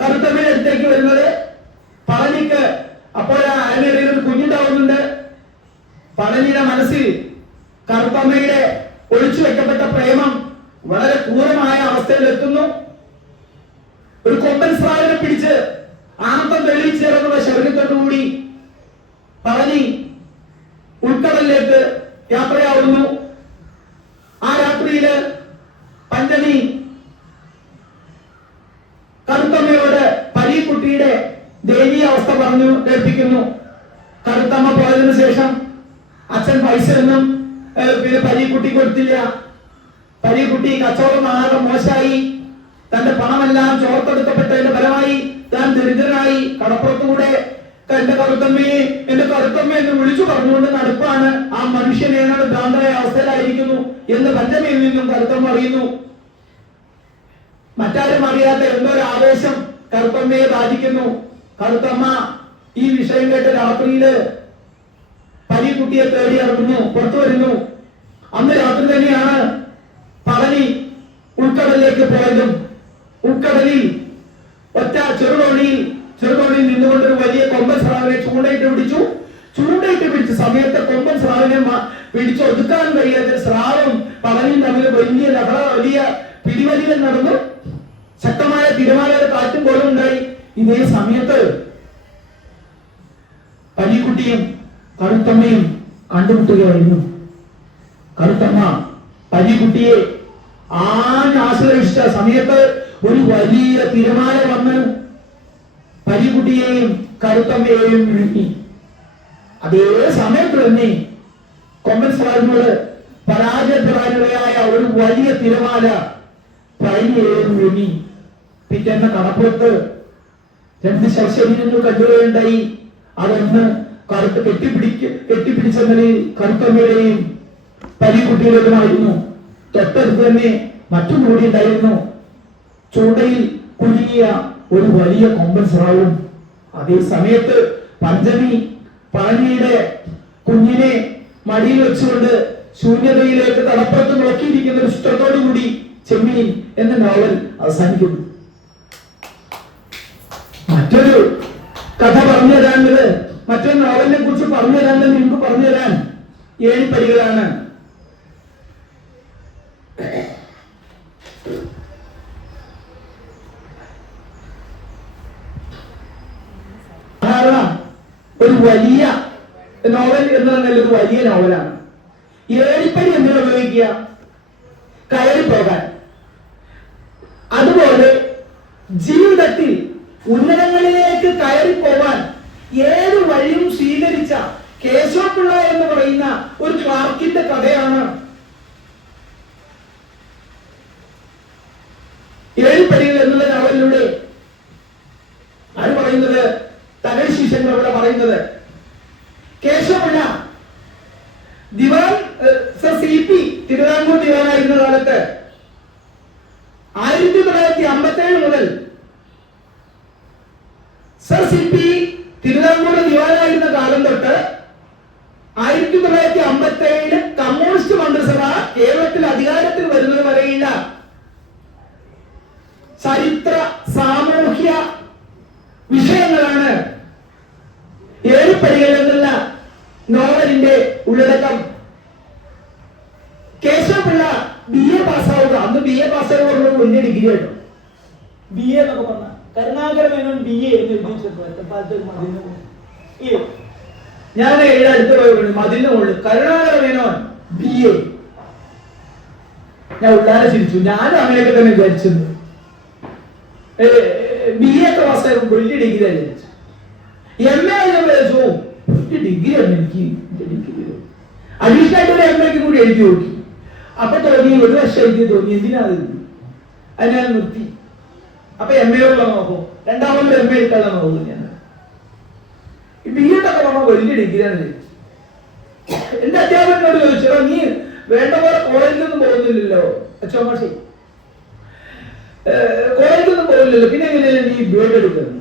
കറുത്തമ്മയുടെ അടുത്തേക്ക് വരുന്നത്. പളനിക്ക് അപ്പോൾ അരങ്ങേറിയ ഒരു കുഞ്ഞുണ്ടാവുന്നുണ്ട്. പളനിയുടെ മനസ്സിൽ കറുത്തമ്മയുടെ ഒളിച്ചു വെക്കപ്പെട്ട പ്രേമം വളരെ ക്രൂരമായ അവസ്ഥയിലെത്തുന്നു. ഒരു കൊമ്പൻ സ്രാവിനെ പിടിച്ച് ആനന്ദം തെളിയിച്ചേർന്നുള്ള ശബരിത്തോടുകൂടി പളനി ഉൾക്കടലിലേക്ക് യാത്രയാവുന്നു. ആ രാത്രിയില് പഞ്ചമി കറുത്തമ്മയോട് പരീക്കുട്ടിയുടെ ദയനീയ അവസ്ഥ പറഞ്ഞു കേൾപ്പിക്കുന്നു. കറുത്തമ്മ പോയതിനു ശേഷം അച്ഛൻ പൈസ ഒന്നും പിന്നെ പരീക്കുട്ടി കൊടുത്തില്ല. പരീക്കുട്ടി കച്ചവടം ആകെ മോശമായി. തന്റെ പണമെല്ലാം ചോർത്തെടുക്കപ്പെട്ടതിന്റെ ഫലമായി താൻ ദരിദ്രനായി. കടപ്പുറത്തുകൂടെ എന്റെ കറുത്തമ്മയെ എന്ന് വിളിച്ചു പറഞ്ഞുകൊണ്ട് നടപ്പാണ്. ആ മനുഷ്യൻ ഏതാണ്ട് ഭ്രാന്തരായ അവസ്ഥയിലായിരിക്കുന്നു എന്ന് പഞ്ചമിയിൽ നിന്നും കറുത്തമ്മ അറിയുന്നു. മറ്റാരും അറിയാത്ത എന്തോ ഒരു ആവേശം കറുത്തമ്മയെ ബാധിക്കുന്നു. കറുത്തമ്മ ഈ വിഷയം കേട്ട് രാത്രിയില് പരീക്കുട്ടിയെ തേടി ഇറങ്ങുന്നു, പുറത്തു വരുന്നു. അന്ന് രാത്രി തന്നെയാണ് പളനി ഉൾക്കടലിലേക്ക് പോയതും. ഉൾക്കടലിൽ ഒറ്റ ചെറുതോണിയിൽ നിന്നുകൊണ്ട് ഒരു വലിയ കൊമ്പൻ സ്രാവിനെ ചൂണ്ടയിട്ട് പിടിച്ചു സമയത്ത് കൊമ്പൻ സ്രാവിനെ പിടിച്ചൊതുക്കാൻ കഴിയാത്ത സ്രാവും പളനിയും തമ്മിൽ വലിയ പിടിവലികൾ നടന്നു. ശക്തമായ തിരമാലയുടെ കാറ്റും പോലും ഉണ്ടായി. ഇതേ സമയത്ത് പരീക്കുട്ടിയും കറുത്തമ്മയും കണ്ടുമുട്ടുകയായിരുന്നു. കറുത്തമ്മ പരീക്കുട്ടിയെ ആശ്രയിച്ച സമയത്ത് ഒരു വലിയ തിരമാല വന്ന് പരീക്കുട്ടിയെയും കറുത്തമ്മയെയും വിഴുങ്ങി. അതേ സമയത്ത് തന്നെ കൊമ്പൻ സ്രാവിനോട് പരാജയപ്പെടാനിടയായ ഒരു വലിയ തിരമാല പഴനിയെയും വിഴുങ്ങി. പിറ്റേന്ന് കടപ്പുറത്ത് 2 ശവശരീരങ്ങൾ കണ്ടുകയുണ്ടായി. അതൊന്ന് കറുത്ത് കെട്ടിപ്പിടിച്ച നിലയിൽ കറുത്തമ്മയുടെയും പരീക്കുട്ടിയുടേതുമായിരുന്നു. തൊട്ടടുത്ത് തന്നെ മറ്റും കൂടി ഉണ്ടായിരുന്നു. ചൂണ്ടയിൽ കുരുങ്ങിയ ഒരു വലിയ കൊമ്പൻ സ്രാവും. അതേ സമയത്ത് പഞ്ചമി പഴനിയുടെ കുഞ്ഞിനെ മടിയിൽ വെച്ചുകൊണ്ട് ശൂന്യതയിലേക്ക് കടപ്പുറത്ത് നോക്കിയിരിക്കുന്ന ഒരു ഇഷ്ടത്തോടു കൂടി ചെമ്മീൻ എന്ന നോവൽ അവസാനിക്കുന്നു. മറ്റൊരു കഥ പറഞ്ഞു തരാനുള്ളത്, മറ്റൊരു നോവലിനെ കുറിച്ച് പറഞ്ഞു തരാനുള്ളത് നിങ്ങൾക്ക് പറഞ്ഞു തരാൻ 7 പടികളാണ്. ഒരു വലിയ നോവൽ എന്ന് പറഞ്ഞാൽ ഒരു വലിയ നോവലാണ്. 7 പടി എന്തിനാ ഉപയോഗിക്കുക? കയറി പോകാൻ. അതുപോലെ ജീവിതത്തിൽ ഉന്നതങ്ങളിലേക്ക് കയറി പോകാൻ ഏത് വഴിയും സ്വീകരിച്ച കേശവപിള്ള എന്ന് പറയുന്ന ഒരു ക്ലാർക്കിന്റെ കഥയാണ് 7 പടികൾ എന്നുള്ള നോവലിലൂടെ ആര് പറയുന്നത്? തകഴി ശിഷ്യങ്ങൾ ഇവിടെ പറയുന്നത്. കേശവപിള്ള ദിവാൻ CP തിരുവിതാംകൂർ ദിവാനായിരുന്ന കാലത്ത് 1957 മുതൽ CP തിരുവിതാംകൂർ ദിവാനായിരുന്ന കാലം തൊട്ട് 1957 കമ്മ്യൂണിസ്റ്റ് മന്ത്രിസഭ കേരളത്തിൽ അധികാരത്തിൽ വരുന്നത് വരെയുള്ള ചരിത്ര സാമൂഹ്യ വിഷയങ്ങളാണ് 7 പടികൾ എന്നുള്ള നോവലിന്റെ ഉള്ളടക്കം. കേശവപിള്ള BA പാസ്സാവുക. അന്ന് BA പാസ്സാവുക വലിയ ഡിഗ്രി ആയിരുന്നു. BA എന്നൊക്കെ പറഞ്ഞ കരുണാകര മേനോൻ BA എന്ന് ഞാൻ അടുത്ത് പോയി മതിലിന് മുകളിൽ കരുണാകര മേനോൻ BA. ഞാൻ ഉള്ളാരെ ചിരിച്ചു. ഞാനും അങ്ങനെയൊക്കെ തന്നെ വിചാരിച്ചത്. BA ഒക്കെ പാസ്സായിരുന്നു വലിയ ഡിഗ്രി ആയിരുന്നു. MA വിചാരിച്ചു വലിയ ഡിഗ്രി ആണ് എനിക്ക്. അഡീഷണൽ ആയിട്ട് ഒരു MA കൂടി എഴുതി നോക്കി. അപ്പൊ തോന്നി 1 വർഷം എഴുതി തോന്നി എന്തിനാ അതിനാ നിർത്തി. അപ്പൊ MA ഉള്ള നോക്കും. രണ്ടാമത് MA എടുക്കാനുള്ള നോക്കും. ഞാൻ BA ഒക്കെ പറഞ്ഞ വലിയ ഡിഗ്രിയാണ്. എന്റെ അധ്യാപകനോട് ചോദിച്ചോ നീ വേണ്ട പോലെ കോളേജിലൊന്നും പോകുന്നില്ലല്ലോ അച്ഛമാഷി, കോളേജിലൊന്നും പോകുന്നില്ലല്ലോ, പിന്നെ എങ്ങനെയാണ് നീ BA എടുക്കുന്നത്?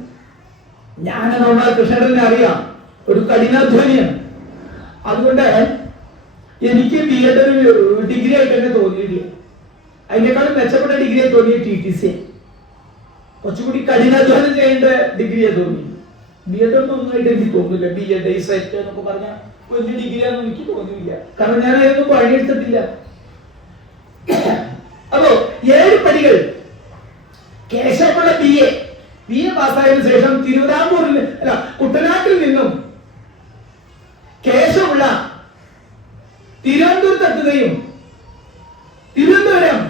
ഞാൻ നമ്മളെ കൃഷ്ണനെ അറിയാം, ഒരു കഠിനാധ്വാനിയാണ്. അതുകൊണ്ട് എനിക്ക് BA ഡിഗ്രി ആയിട്ട് തന്നെ തോന്നിയിട്ടില്ല. അതിനേക്കാളും മെച്ചപ്പെട്ട ഡിഗ്രി ആയി തോന്നിയ TTC. കുറച്ചുകൂടി കഠിനാധ്വാനം ചെയ്യേണ്ട ഡിഗ്രിയെ തോന്നി. BA ഒന്നായിട്ട് എനിക്ക് തോന്നില്ല. BA എന്നൊക്കെ പറഞ്ഞ വലിയ ഡിഗ്രിയാണെന്ന് എനിക്ക് തോന്നിയില്ല. കാരണം ഞാൻ അതൊന്നും പണിയെടുത്തിട്ടില്ല. അപ്പോ 7 പടികൾ. കേശവപിള്ള BA പാസ്സായതിനു ശേഷം തിരുവിതാംകൂറിൽ കുട്ടനാട്ടിൽ നിന്നും കേശവപിള്ള തിരുവനന്തപുരത്ത് എത്തുകയും തിരുവനന്തപുരം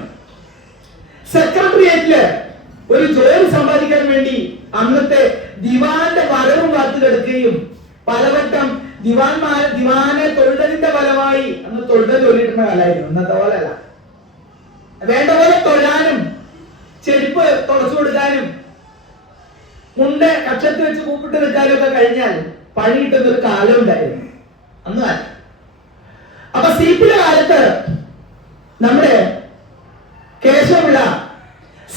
സെക്രട്ടേറിയറ്റില് ഒരു ജോലി സമ്പാദിക്കാൻ വേണ്ടി അന്നത്തെ ദിവാന്റെ വരവും കാത്തു കിടക്കുകയും പലവട്ടം ദിവാനെ തൊഴിലിന്റെ ഫലമായി അന്ന് തൊഴിൽ ജോലിയിട്ടുന്ന കാലമായിരുന്നു, ഇന്നത്തെ പോലെ അല്ല. വേണ്ട പോലെ തൊഴാനും ചെരുപ്പ് തുടച്ചു കൊടുക്കാനും മുണ്ട് കക്ഷത്ത് വെച്ച് കൂപ്പിട്ട് നിൽക്കാനും ഒക്കെ കഴിഞ്ഞാൽ പണി കിട്ടുന്ന ഒരു കാലം ഉണ്ടായിരുന്നു അന്ന് കാലം. അപ്പൊ സീപ്പിന്റെ കാലത്ത് നമ്മുടെ കേശവപിള്ള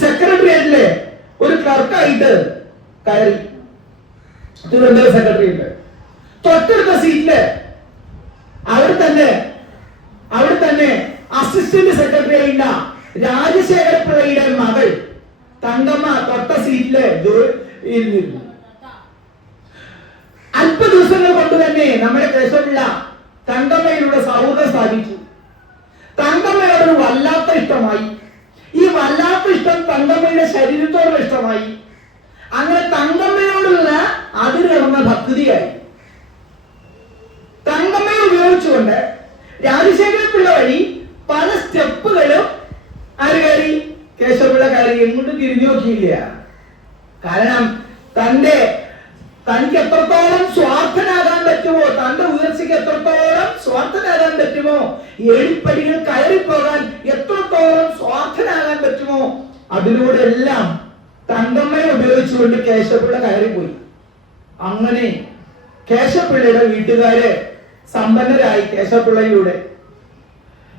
സെക്രട്ടേറിയറ്റിലെ ഒരു ക്ലർക്കായിട്ട് കയറി. തിരുവനന്തപുരം സെക്രട്ടേറിയറ്റ് തൊട്ടടുത്ത സീറ്റില് അവിടെ തന്നെ അസിസ്റ്റന്റ് സെക്രട്ടറി ആയിരുന്ന രാജശേഖര പിള്ളയുടെ മകൾ തങ്കമ്മ തൊട്ട സീറ്റില് ഇരുന്നിരുന്നു. അല്പ ദിവസങ്ങൾ കൊണ്ട് തന്നെ നമ്മുടെ കേശവപിള്ള തങ്കമ്മയിലൂടെ സൗഹൃദം സ്ഥാപിച്ചു. തങ്കമ്മയോടൊരു വല്ലാത്ത ഇഷ്ടമായി. ഈ വല്ലാത്ത ഇഷ്ടം തങ്കമ്മയുടെ ശരീരത്തോടുള്ള ഇഷ്ടമായി. അങ്ങനെ തങ്കമ്മയോടുള്ള അതിരുകടന്ന ഭക്തിയായി. തങ്കമ്മയെ ഉപയോഗിച്ചുകൊണ്ട് രാജശേഖര പിള്ള വഴി പല സ്റ്റെപ്പുകളും ആര് കയറി? കേശവപിള്ള കയറി. എങ്ങോട്ട് തിരിഞ്ഞു നോക്കിയില്ല. കാരണം തനിക്ക് എത്രത്തോളം സ്വാർത്ഥനാകാൻ പറ്റുമോ, തന്റെ ഉയർച്ചയ്ക്ക് എത്രത്തോളം സ്വാർത്ഥനാകാൻ പറ്റുമോ, ഏഴിപ്പടികൾ കയറിപ്പോകാൻ എത്രത്തോളം സ്വാർത്ഥനാകാൻ പറ്റുമോ, അതിലൂടെ എല്ലാം തങ്കമ്മയെ ഉപയോഗിച്ചുകൊണ്ട് കേശവപിള്ള കയറിപ്പോയി. അങ്ങനെ കേശവപിള്ളയുടെ വീട്ടുകാര് സമ്പന്നരായി.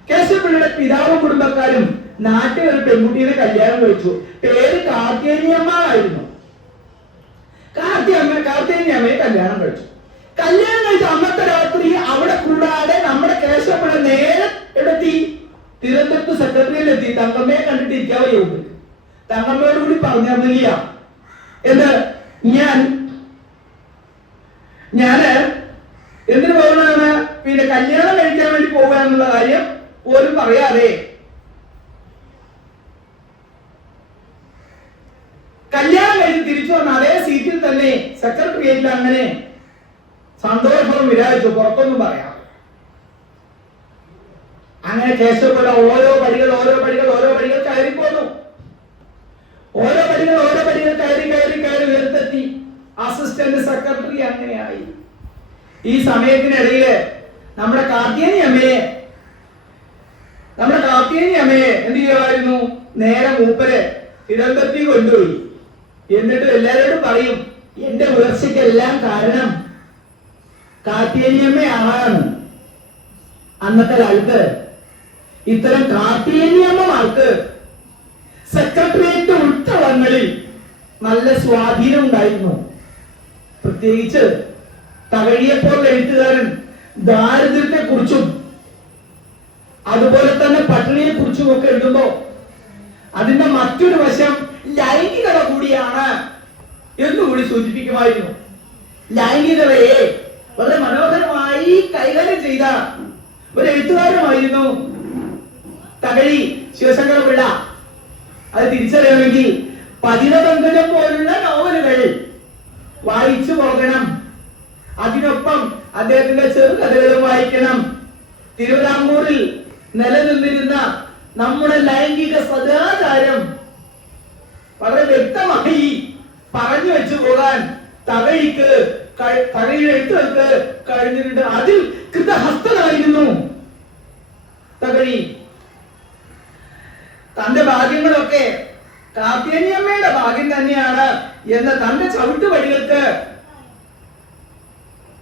കേശവപിള്ളയുടെ പിതാവും കുടുംബക്കാരും നാട്ടിൽ ഒരു പെൺകുട്ടിയെ കല്യാണം കഴിച്ചു. പേര് കാർത്തികേയനിയമ്മ ആയിരുന്നു. കാർത്തികേയനിയമ്മയെ കല്യാണം കഴിച്ചു. അന്നത്തെ രാത്രി അവിടെ കൂടാതെ നമ്മുടെ കേശവപിള്ള നേരെ എവിടെത്തി? തിരുവനന്തപുരത്ത് സെക്രട്ടറിയിലെത്തി. തങ്കമ്മയെ കണ്ടിട്ട് ഇരിക്കാൻ വയ്യുണ്ട്. തങ്കമ്മയോട് കൂടി പറഞ്ഞില്ല എന്ന് ഞാന് എന്തിനു പോകുന്നതാണ്, പിന്നെ കല്യാണം കഴിക്കാൻ വേണ്ടി പോകുക എന്നുള്ള കാര്യം പോലും പറയാതെ കല്യാണം കഴിഞ്ഞ് തിരിച്ചു വന്ന അതേ സീറ്റിൽ തന്നെ സെക്രട്ടേറിയറ്റിൽ അങ്ങനെ സന്തോഷവും വിരാജിച്ചു. പുറത്തൊന്നും പറയാം. അങ്ങനെ കേശവപിള്ള ഓരോ പടികൾ കയറിപ്പോന്നു. ഓരോ പടികൾ കയറി ഉയർത്തെത്തി. അസിസ്റ്റന്റ് സെക്രട്ടറി അങ്ങനെയായി. ഈ സമയത്തിനിടയില് നമ്മുടെ കാർത്തികേയനിയമ്മയെ എന്ത് ചെയ്യുമായിരുന്നു? നേരെ മൂപ്പര് തിരുവനന്തപുരത്തേക്ക് കൊണ്ടുപോയി. എന്നിട്ട് എല്ലാവരോടും പറയും, എന്റെ ഉയർച്ചയ്ക്കെല്ലാം കാരണം കാർത്തികേയനിയമ്മയാണ്. അന്നത്തെ കാലത്ത് ഇത്തരം കാർത്തികേയനിയമ്മമാർക്ക് സെക്രട്ടേറിയറ്റ് ഉൾത്തളങ്ങളിൽ നല്ല സ്വാധീനം ഉണ്ടായിരുന്നു. പ്രത്യേകിച്ച് തകഴിയെപ്പോലുള്ള എഴുത്തുകാരൻ ദാരിദ്ര്യത്തെ കുറിച്ചും അതുപോലെ തന്നെ പട്ടിണിയെ കുറിച്ചും ഒക്കെ എഴുതുമ്പോ അതിന്റെ മറ്റൊരു വശം ലൈംഗികത കൂടിയാണ് എന്നുകൂടി സൂചിപ്പിക്കുമായിരുന്നു. ലൈംഗികതയെ വളരെ മനോഹരമായി കൈകാര്യം ചെയ്ത ഒരു എഴുത്തുകാരനുമായിരുന്നു തകഴി ശിവശങ്കരപിള്ള. അത് തിരിച്ചറിയണമെങ്കിൽ പതിനപങ്കജം പോലുള്ള നോവലുകൾ വായിച്ചു പോകണം. അതിനൊപ്പം അദ്ദേഹത്തിന്റെ ചെറുകഥകളും വായിക്കണം. തിരുവിതാംകൂറിൽ നിലനിന്നിരുന്ന നമ്മുടെ ലൈംഗിക സദാചാരം വളരെ വ്യക്തമായി പറഞ്ഞു വെച്ചു പോകാൻ തകഴിയുടെ എഴുത്തുകൾക്ക് കഴിഞ്ഞിട്ടുണ്ട്. അതിൽ കൃതഹസ്തനായിരുന്നു തകഴി. തന്റെ ഭാഗ്യങ്ങളൊക്കെ കാർത്തികേയനിയമ്മയുടെ ഭാഗ്യം തന്നെയാണ് എന്ന് തന്റെ ചവിട്ടുപടികൾക്ക്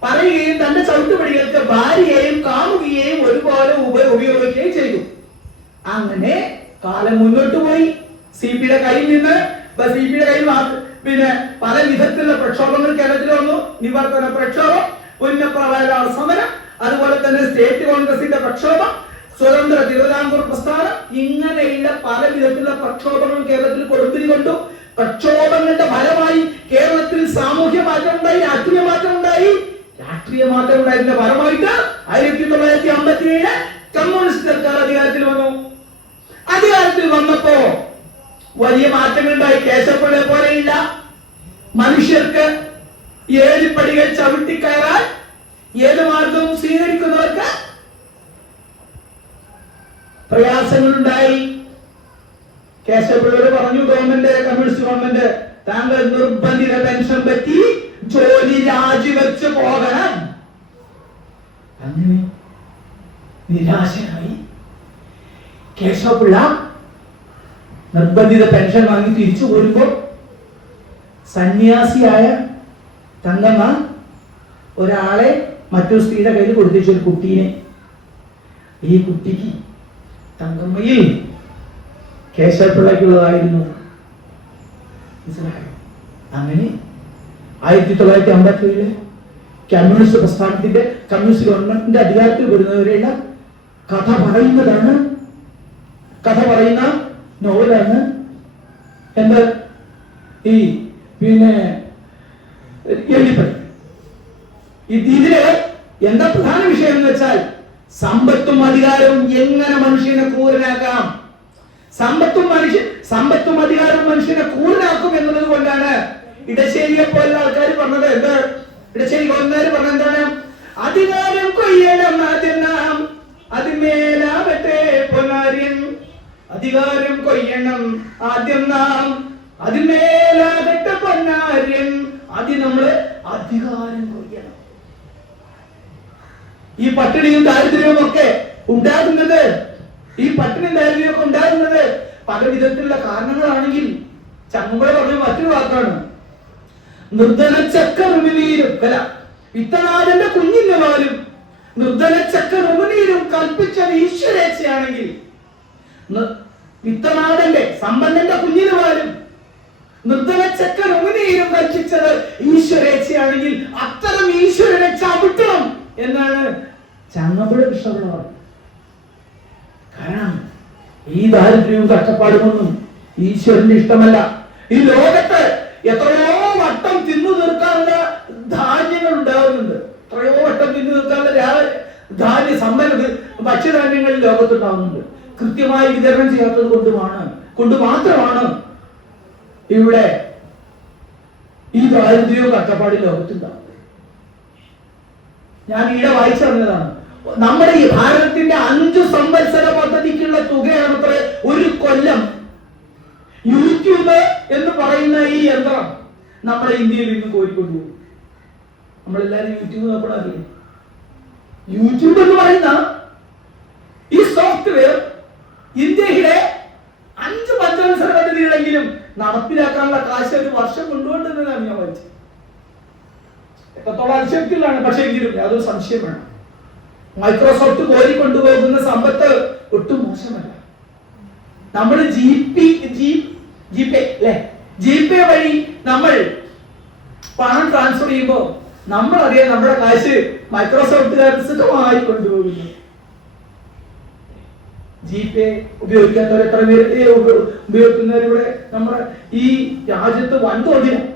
പറയുകയും തന്റെ ചവിട്ടുപടികൾക്ക് ഭാര്യയെയും കാമുകിയെയും ഒരുപോലെ ഉപയോഗിക്കുകയും ചെയ്തു. അങ്ങനെ കാലം മുന്നോട്ട് പോയി. സിപിയുടെ കയ്യിൽ നിന്ന് പിന്നെ പല വിധത്തിലുള്ള പ്രക്ഷോഭങ്ങൾ കേരളത്തിൽ വന്നു. നിവർത്തന പ്രക്ഷോഭം, പുന്നപ്രവാഹ സമരം, അതുപോലെ തന്നെ സ്റ്റേറ്റ് കോൺഗ്രസിന്റെ പ്രക്ഷോഭം, സ്വതന്ത്ര തിരുവിതാംകൂർ പ്രസ്ഥാനം, ഇങ്ങനെയുള്ള പല വിധത്തിലുള്ള പ്രക്ഷോഭങ്ങൾ കേരളത്തിൽ കൊടുത്തിരി കൊണ്ടു. പ്രക്ഷോഭങ്ങളുടെ ഫലമായി കേരളത്തിൽ സാമൂഹ്യ മാറ്റം ഉണ്ടായി, രാഷ്ട്രീയ മാറ്റം ഉണ്ടായി. രാഷ്ട്രീയ മാറ്റം ഉണ്ടായതിന്റെ ഫലമായിട്ട് 1957 കമ്മ്യൂണിസ്റ്റ് സർക്കാർ അധികാരത്തിൽ വന്നു. അധികാരത്തിൽ വന്നപ്പോ വലിയ മാറ്റങ്ങൾ ഉണ്ടായി. കേശവപിള്ളയെ പോലെയില്ല മനുഷ്യർക്ക് 7 പടികൾ ചവിട്ടിക്കയറാൻ ഏത് മാർഗവും സ്വീകരിക്കുന്നവർക്ക് പ്രയാസങ്ങളുണ്ടായി. കേശവപിള്ളയോട് പറഞ്ഞു കമ്മ്യൂണിസ്റ്റ് ഗവൺമെന്റ്, താങ്കൾ നിർബന്ധിത പെൻഷൻ പറ്റി ജോലി രാജിവെച്ച് പോകണം. അങ്ങനെ നിരാശനായി കേശവപിള്ള നിർബന്ധിത പെൻഷൻ വാങ്ങി തിരിച്ചു പോരുമ്പോൾ സന്യാസിയായ തങ്കമ്മ ഒരാളെ മറ്റൊരു സ്ത്രീയുടെ കയ്യിൽ കൊടുത്തിച്ചു, ഒരു കുട്ടീനെ. ഈ കുട്ടിക്ക് തങ്കമ്മയിൽ കേശവപിള്ളയ്ക്കുള്ളതായിരുന്നു. മനസ്സിലായോ? അങ്ങനെ 1957 കമ്മ്യൂണിസ്റ്റ് പ്രസ്ഥാനത്തിന്റെ, കമ്മ്യൂണിസ്റ്റ് ഗവൺമെന്റിന്റെ അധികാരത്തിൽ വരുന്നവരെയുള്ള കഥ പറയുന്ന നോവലാണ് എന്ത് ഈ പിന്നെ എഴുതിപ്പടി. ഇതില് എന്താ പ്രധാന വിഷയം എന്ന് വെച്ചാൽ സമ്പത്തും അധികാരവും എങ്ങനെ മനുഷ്യനെ ക്രൂരനാക്കാം, സമ്പത്തും അധികാരവും മനുഷ്യനെ ക്രൂരനാക്കും എന്നുള്ളത് കൊണ്ടാണ് ഇടശ്ശേരിയെ പോലുള്ള ആൾക്കാർ പറഞ്ഞത്. എന്ത് ഇടശ്ശേരി ഗവർണർ പറഞ്ഞ എന്താണ്? അധികാരം കൊയ്യണം ആദ്യം നാം, അതിന്മേലാവട്ടെ പൊന്നാര്യൻ. അധികാരം കൊയ്യണം ആദ്യം നാം, അതിന്മേലാകട്ടെ പൊന്നാര്യൻ. ആദ്യം നമ്മള് അധികാരം കൊയ്യണം. ഈ പട്ടിണിയും ദാരിദ്ര്യവും ഒക്കെ ഉണ്ടാകുന്നത്, പല വിധത്തിലുള്ള കാരണങ്ങളാണെങ്കിൽ ചങ്ങുമ്പള പറഞ്ഞ മറ്റൊരു വാക്കാണ് നിർധനച്ചക്കറുമിനീരും അല്ല വിത്തനാഥന്റെ കുഞ്ഞിന്റെ പാലും നിർധനച്ചക്കറുമിനീരും കൽപ്പിച്ചത് ഈശ്വരേച്ഛയാണെങ്കിൽ, വിത്തനാഥന്റെ സമ്പന്നന്റെ കുഞ്ഞിന് പാലും നിർധനച്ചക്കറുമിനീരും കൽപ്പിച്ചത് ഈശ്വരേച്ഛയാണെങ്കിൽ അത്തരം ഈശ്വരനെ ചവിട്ടണം എന്നാണ് ചങ്ങമ്പുഴ കൃഷ്ണപിള്ള പറഞ്ഞത്. കാരണം ഈ ദാരിദ്ര്യവും കഷ്ടപ്പാടുമൊന്നും ഈശ്വരന്റെ ഇഷ്ടമല്ല. ഈ ലോകത്ത് എത്രയോ വട്ടം തിന്നു തീർക്കാനുള്ള ധാന്യങ്ങൾ ഉണ്ടാകുന്നുണ്ട്, എത്രയോ വട്ടം തിന്നു തീർക്കാനുള്ള ധാന്യ സമ്പന്ന ഭക്ഷ്യധാന്യങ്ങൾ ലോകത്തുണ്ടാകുന്നുണ്ട്. കൃത്യമായി വിതരണം ചെയ്യാത്തത് കൊണ്ട് മാത്രമാണ് ഇവിടെ ഈ ദാരിദ്ര്യവും കഷ്ടപ്പാടും ലോകത്തുണ്ടാകുന്നത്. ഞാൻ ഈയിടെ വായിച്ചു പറഞ്ഞതാണ്, നമ്മുടെ ഈ ഭാരതത്തിന്റെ 5 സംവത്സര പദ്ധതിക്കുള്ള തുകയാണ് അത്ര ഒരു കൊല്ലം. യൂട്യൂബ് എന്ന് പറയുന്ന ഈ യന്ത്രം നമ്മുടെ ഇന്ത്യയിൽ നിന്ന് കോരിക്കൊണ്ടുപോകും. നമ്മളെല്ലാരും യൂട്യൂബ് നോക്കണറിയില്ല. യൂട്യൂബ് എന്ന് പറയുന്ന ഈ സോഫ്റ്റ്വെയർ ഇന്ത്യയിലെ 5 പഞ്ചവത്സര പദ്ധതികളെങ്കിലും നടപ്പിലാക്കാനുള്ള കാശ് ഒരു വർഷം കൊണ്ടുപോകുന്നതാണ് ഞാൻ വായിച്ചത്. എത്രത്തോളം അതിശക്തിയിലാണ്, പക്ഷേ എങ്കിലും യാതൊരു സംശയം വേണം, മൈക്രോസോഫ്റ്റ് കോരിക്കൊണ്ടുപോകുന്ന സമ്പത്ത് ഒട്ടും മോശമല്ല. നമ്മൾ ജിപേ വഴി നമ്മൾ പണം ട്രാൻസ്ഫർ ചെയ്യുമ്പോൾ നമ്മൾ അറിയാം നമ്മുടെ കാശ് മൈക്രോസോഫ്റ്റുകാർ സുഖമായി കൊണ്ടുപോകുന്നു. ജിപേ ഉപയോഗിക്കാത്തവർ എത്ര പേര് ഉപയോഗിക്കുന്നവരിവിടെ നമ്മുടെ ഈ രാജ്യത്ത് വൻതോതിലാണ്.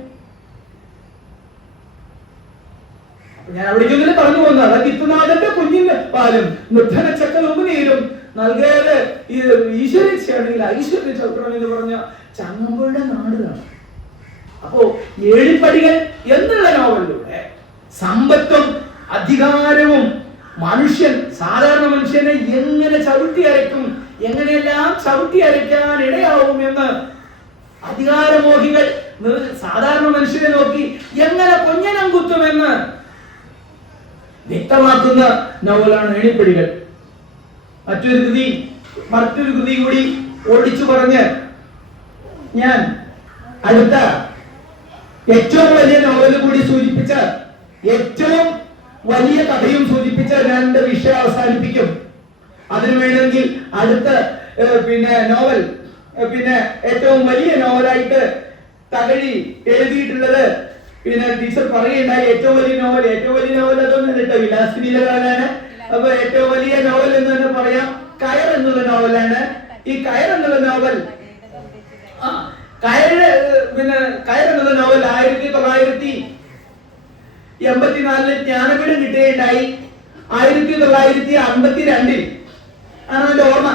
ഞാൻ അവിടേക്കെങ്കിലും പറഞ്ഞു പോകുന്നത് വിത്തുനാഥന്റെ കുഞ്ഞിന്റെ പാലും നിർധനച്ചക്കറുമിനീരും നൽകാതെ ഈശ്വരേച്ഛയാണെങ്കിൽ ഐശ്വര്യ ചവിട്ടണം എന്ന് പറഞ്ഞ ചങ്ങമ്പുഴയുടെ നാടാണ്. അപ്പോ ഏഴിപ്പടികൾ എന്നുള്ള നോവലിലൂടെ സമ്പത്തും അധികാരവും സാധാരണ മനുഷ്യനെ എങ്ങനെ ചവിട്ടിയരയ്ക്കും, എങ്ങനെയെല്ലാം ചവിട്ടിയരയ്ക്കാൻ ഇടയാവും എന്ന് അധികാരമോഹികൾ സാധാരണ മനുഷ്യനെ നോക്കി എങ്ങനെ കൊഞ്ഞനം കുത്തുമെന്ന് വ്യക്തമാക്കുന്ന നോവലാണ് ഏണിപ്പടികൾ. മറ്റൊരു കൃതി കൂടി ഓടിച്ചു പറഞ്ഞ് ഞാൻ അടുത്ത ഏറ്റവും വലിയ നോവൽ കൂടി സൂചിപ്പിച്ച, ഏറ്റവും വലിയ കഥയും സൂചിപ്പിച്ച ഞാൻ എന്റെ വിഷയം അവസാനിപ്പിക്കും. അതിനു വേണമെങ്കിൽ അടുത്ത നോവൽ ഏറ്റവും വലിയ നോവലായിട്ട് തകഴി എഴുതിയിട്ടുള്ളത് ടീച്ചർ പറയുണ്ടായി. ഏറ്റവും വലിയ നോവൽ അതൊന്നും കേട്ടോ, വിലാസിനിയിലെ കാലാണ്. അപ്പൊ ഏറ്റവും വലിയ നോവൽ എന്ന് തന്നെ പറയാം, കയർ എന്നുള്ള നോവലാണ്. ഈ കയർ എന്നുള്ള നോവൽ 1984 ജ്ഞാനപീഠം കിട്ടുകയുണ്ടായി. 1952 ആണ് എന്റെ ഓർമ്മ.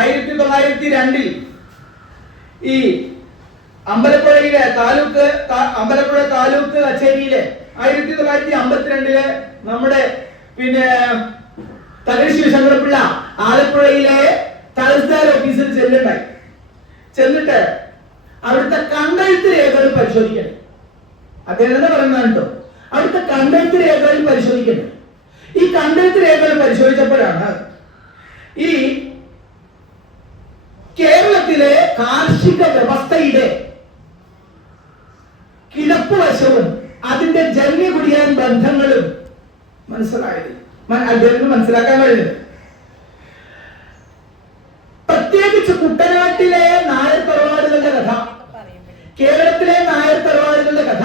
1902 ഈ അമ്പലപ്പുഴ താലൂക്ക് കച്ചേരിയിലെ 1952 നമ്മുടെ തകഴി ശിവശങ്കരപിള്ള ആലപ്പുഴയിലെ തഹസിൽദാർ ഓഫീസിൽ ചെന്നിട്ട് അവിടുത്തെ കണ്ടെഴുത്ത് രേഖകൾ പരിശോധിക്കണം. അദ്ദേഹം തന്നെ പറയുന്നത് കേട്ടോ, അവിടുത്തെ കണ്ടെഴുത്ത് രേഖകൾ പരിശോധിക്കണം. ഈ കണ്ടെടുത്ത രേഖകൾ പരിശോധിച്ചപ്പോഴാണ് ഈ കേരളത്തിലെ കാർഷിക വ്യവസ്ഥയുടെ കിടപ്പുവശവും അതിന്റെ ജന്യകുടിയാൻ ബന്ധങ്ങളും മനസ്സിലായത് അദ്ദേഹത്തിന് മനസ്സിലാക്കാൻ കഴിഞ്ഞത്. പ്രത്യേകിച്ച് കുട്ടനാട്ടിലെ നായർ തറവാടുകളുടെ കഥ, കേരളത്തിലെ നായർ തറവാടുകളുടെ കഥ,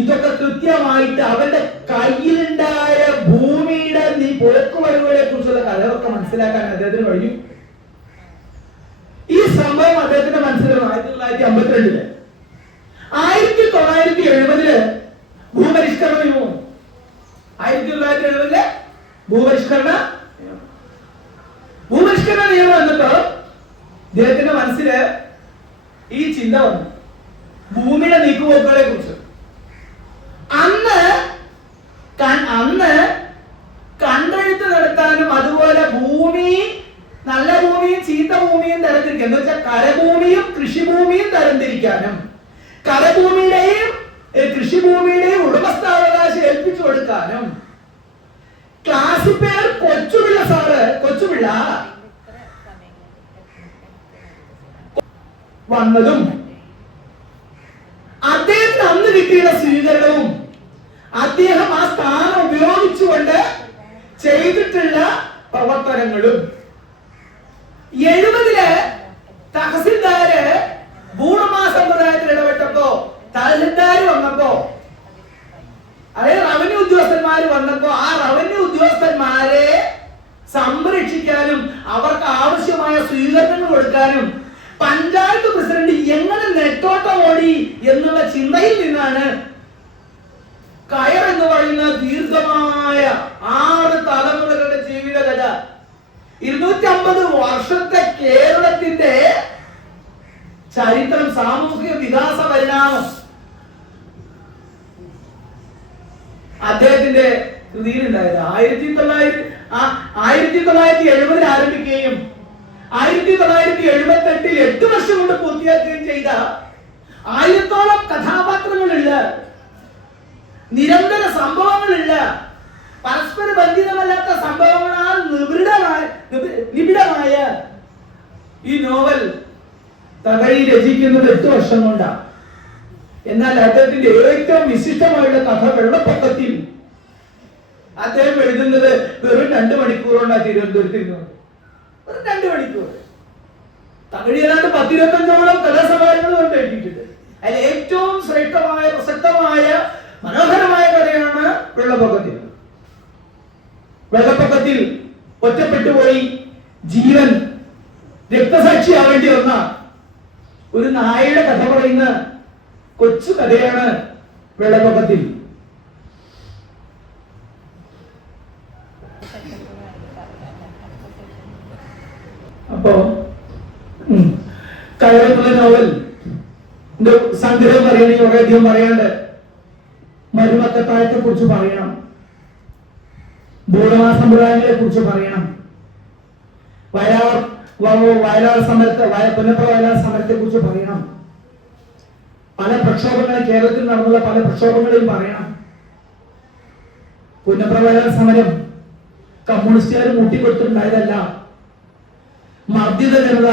ഇതൊക്കെ കൃത്യമായിട്ട് അവരുടെ കയ്യിലുണ്ടായ ഭൂമിയുടെ പോക്കുവരവുകളെ കുറിച്ചുള്ള കഥകളൊക്കെ മനസ്സിലാക്കാൻ അദ്ദേഹത്തിന് കഴിഞ്ഞു. ഈ സംഭവം അദ്ദേഹത്തിന്റെ മനസ്സിലാണ് 1952 1970 ഭൂപരിഷ്കരണ നിയമം 1970 ഭൂപരിഷ്കരണ നിയമം വന്നപ്പോ അദ്ദേഹത്തിന്റെ മനസ്സില് ഈ ചിന്ത വന്നു, ഭൂമിയുടെ നീക്കുപോക്കുകളെ കുറിച്ച്. അന്ന് കണ്ടെഴുത്ത് നടത്താനും അതുപോലെ ഭൂമി നല്ല ഭൂമിയും ചീത്ത ഭൂമിയും തരംതിരിക്കാൻ, എന്ന് വെച്ചാൽ കരഭൂമിയും കൃഷിഭൂമിയും തരംതിരിക്കാനും കരഭൂമിയുടെയും കൃഷിഭൂമിയുടെയും ഉടമസ്ഥാവകാശം ഏൽപ്പിച്ചു കൊടുക്കാനും ക്ലാസിഫയർ കൊച്ചുപിള്ള സാറ് വന്നതും അദ്ദേഹത്തിന് അന്ന് കിട്ടിയ സ്വീകരണവും അദ്ദേഹം ആ സ്ഥാനം ഉപയോഗിച്ചുകൊണ്ട് ചെയ്തിട്ടുള്ള പ്രവർത്തനങ്ങളും 70 തഹസിൽദാര് ഭൂണമാ സമ്പ്രദായത്തിൽ ഇടപെട്ടപ്പോ, തഹസിൽദാർ വന്നപ്പോ, അതായത് റവന്യൂ ഉദ്യോഗസ്ഥന്മാർ വന്നപ്പോ ആ റവന്യൂ ഉദ്യോഗസ്ഥന്മാരെ സംരക്ഷിക്കാനും അവർക്ക് ആവശ്യമായ സ്വീകരണങ്ങൾ കൊടുക്കാനും പഞ്ചായത്ത് പ്രസിഡന്റ് എങ്ങനെ നെട്ടോട്ടം ഓടി എന്നുള്ള ചിന്തയിൽ നിന്നാണ് കയർ എന്ന് പറയുന്ന ദീർഘമായ 6 തലമുറകളുടെ ജീവിത കഥ, 250 വർഷത്തെ കേരളത്തിന്റെ ചരിത്രം, സാമൂഹിക വികാസ പരിണാമം അദ്ദേഹത്തിന്റെ കൃതിയിലുണ്ടായത്. 1970 ആരംഭിക്കുകയും 1978 8 വർഷം കൊണ്ട് പൂർത്തിയാക്കുകയും ചെയ്ത 1000ഓളം കഥാപാത്രങ്ങളുള്ള, നിരന്തര സംഭവങ്ങളുള്ള, പരസ്പര ബന്ധിതമല്ലാത്ത സംഭവങ്ങളാൽ നിബിഡമായ ഈ നോവൽ തകഴി രചിക്കുന്നത് 8 വർഷം കൊണ്ടാണ്. എന്നാൽ അദ്ദേഹത്തിന്റെ ഏറ്റവും വിശിഷ്ടമായുള്ള കഥ വെള്ളപ്പൊക്കത്തിൽ അദ്ദേഹം എഴുതുന്നത് വെറും 2 മണിക്കൂർ കൊണ്ടാണ് തിരുവനന്തപുരത്ത് ഇരുന്നത്. വെറും 2 മണിക്കൂർ. തകഴി ഏതാണ്ട് 10-25ഓളം കഥാസമാരങ്ങൾ കൊണ്ട് എഴുതിയിട്ടുണ്ട്. അതിൽ ഏറ്റവും ശ്രേഷ്ഠമായ, പ്രസക്തമായ, മനോഹരമായ കഥയാണ് വെള്ളപ്പൊക്കത്തിൽ. വെള്ളപ്പൊക്കത്തിൽ ഒറ്റപ്പെട്ടുപോയി ജീവൻ രക്തസാക്ഷിയാവേണ്ടി വന്ന ഒരു നായയുടെ കഥ പറയുന്ന കൊച്ചു കഥയാണ് വെള്ളപ്പൊക്കത്തിൽ. അപ്പോ കയറുള്ള നോവൽ സംഗ്രഹം പറയണമെങ്കിൽ വളരെയധികം പറയാണ്ട്. മരുമക്കത്തായത്തെ കുറിച്ച് പറയണം, ഭൂണമാ സമ്പ്രദായങ്ങളെ കുറിച്ച് പറയണം, വയലാർ സമരത്തെ കുറിച്ച് പറയണം, പല പ്രക്ഷോഭങ്ങൾ കേരളത്തിൽ നടന്നുള്ള പല പ്രക്ഷോഭങ്ങളെയും പറയണം. പുന്നപ്ര വയലാർ സമരം കമ്മ്യൂണിസ്റ്റുകാർ മുട്ടിക്കൊടുത്തിട്ടുണ്ടായതല്ല. മർദ്ദിത ജനത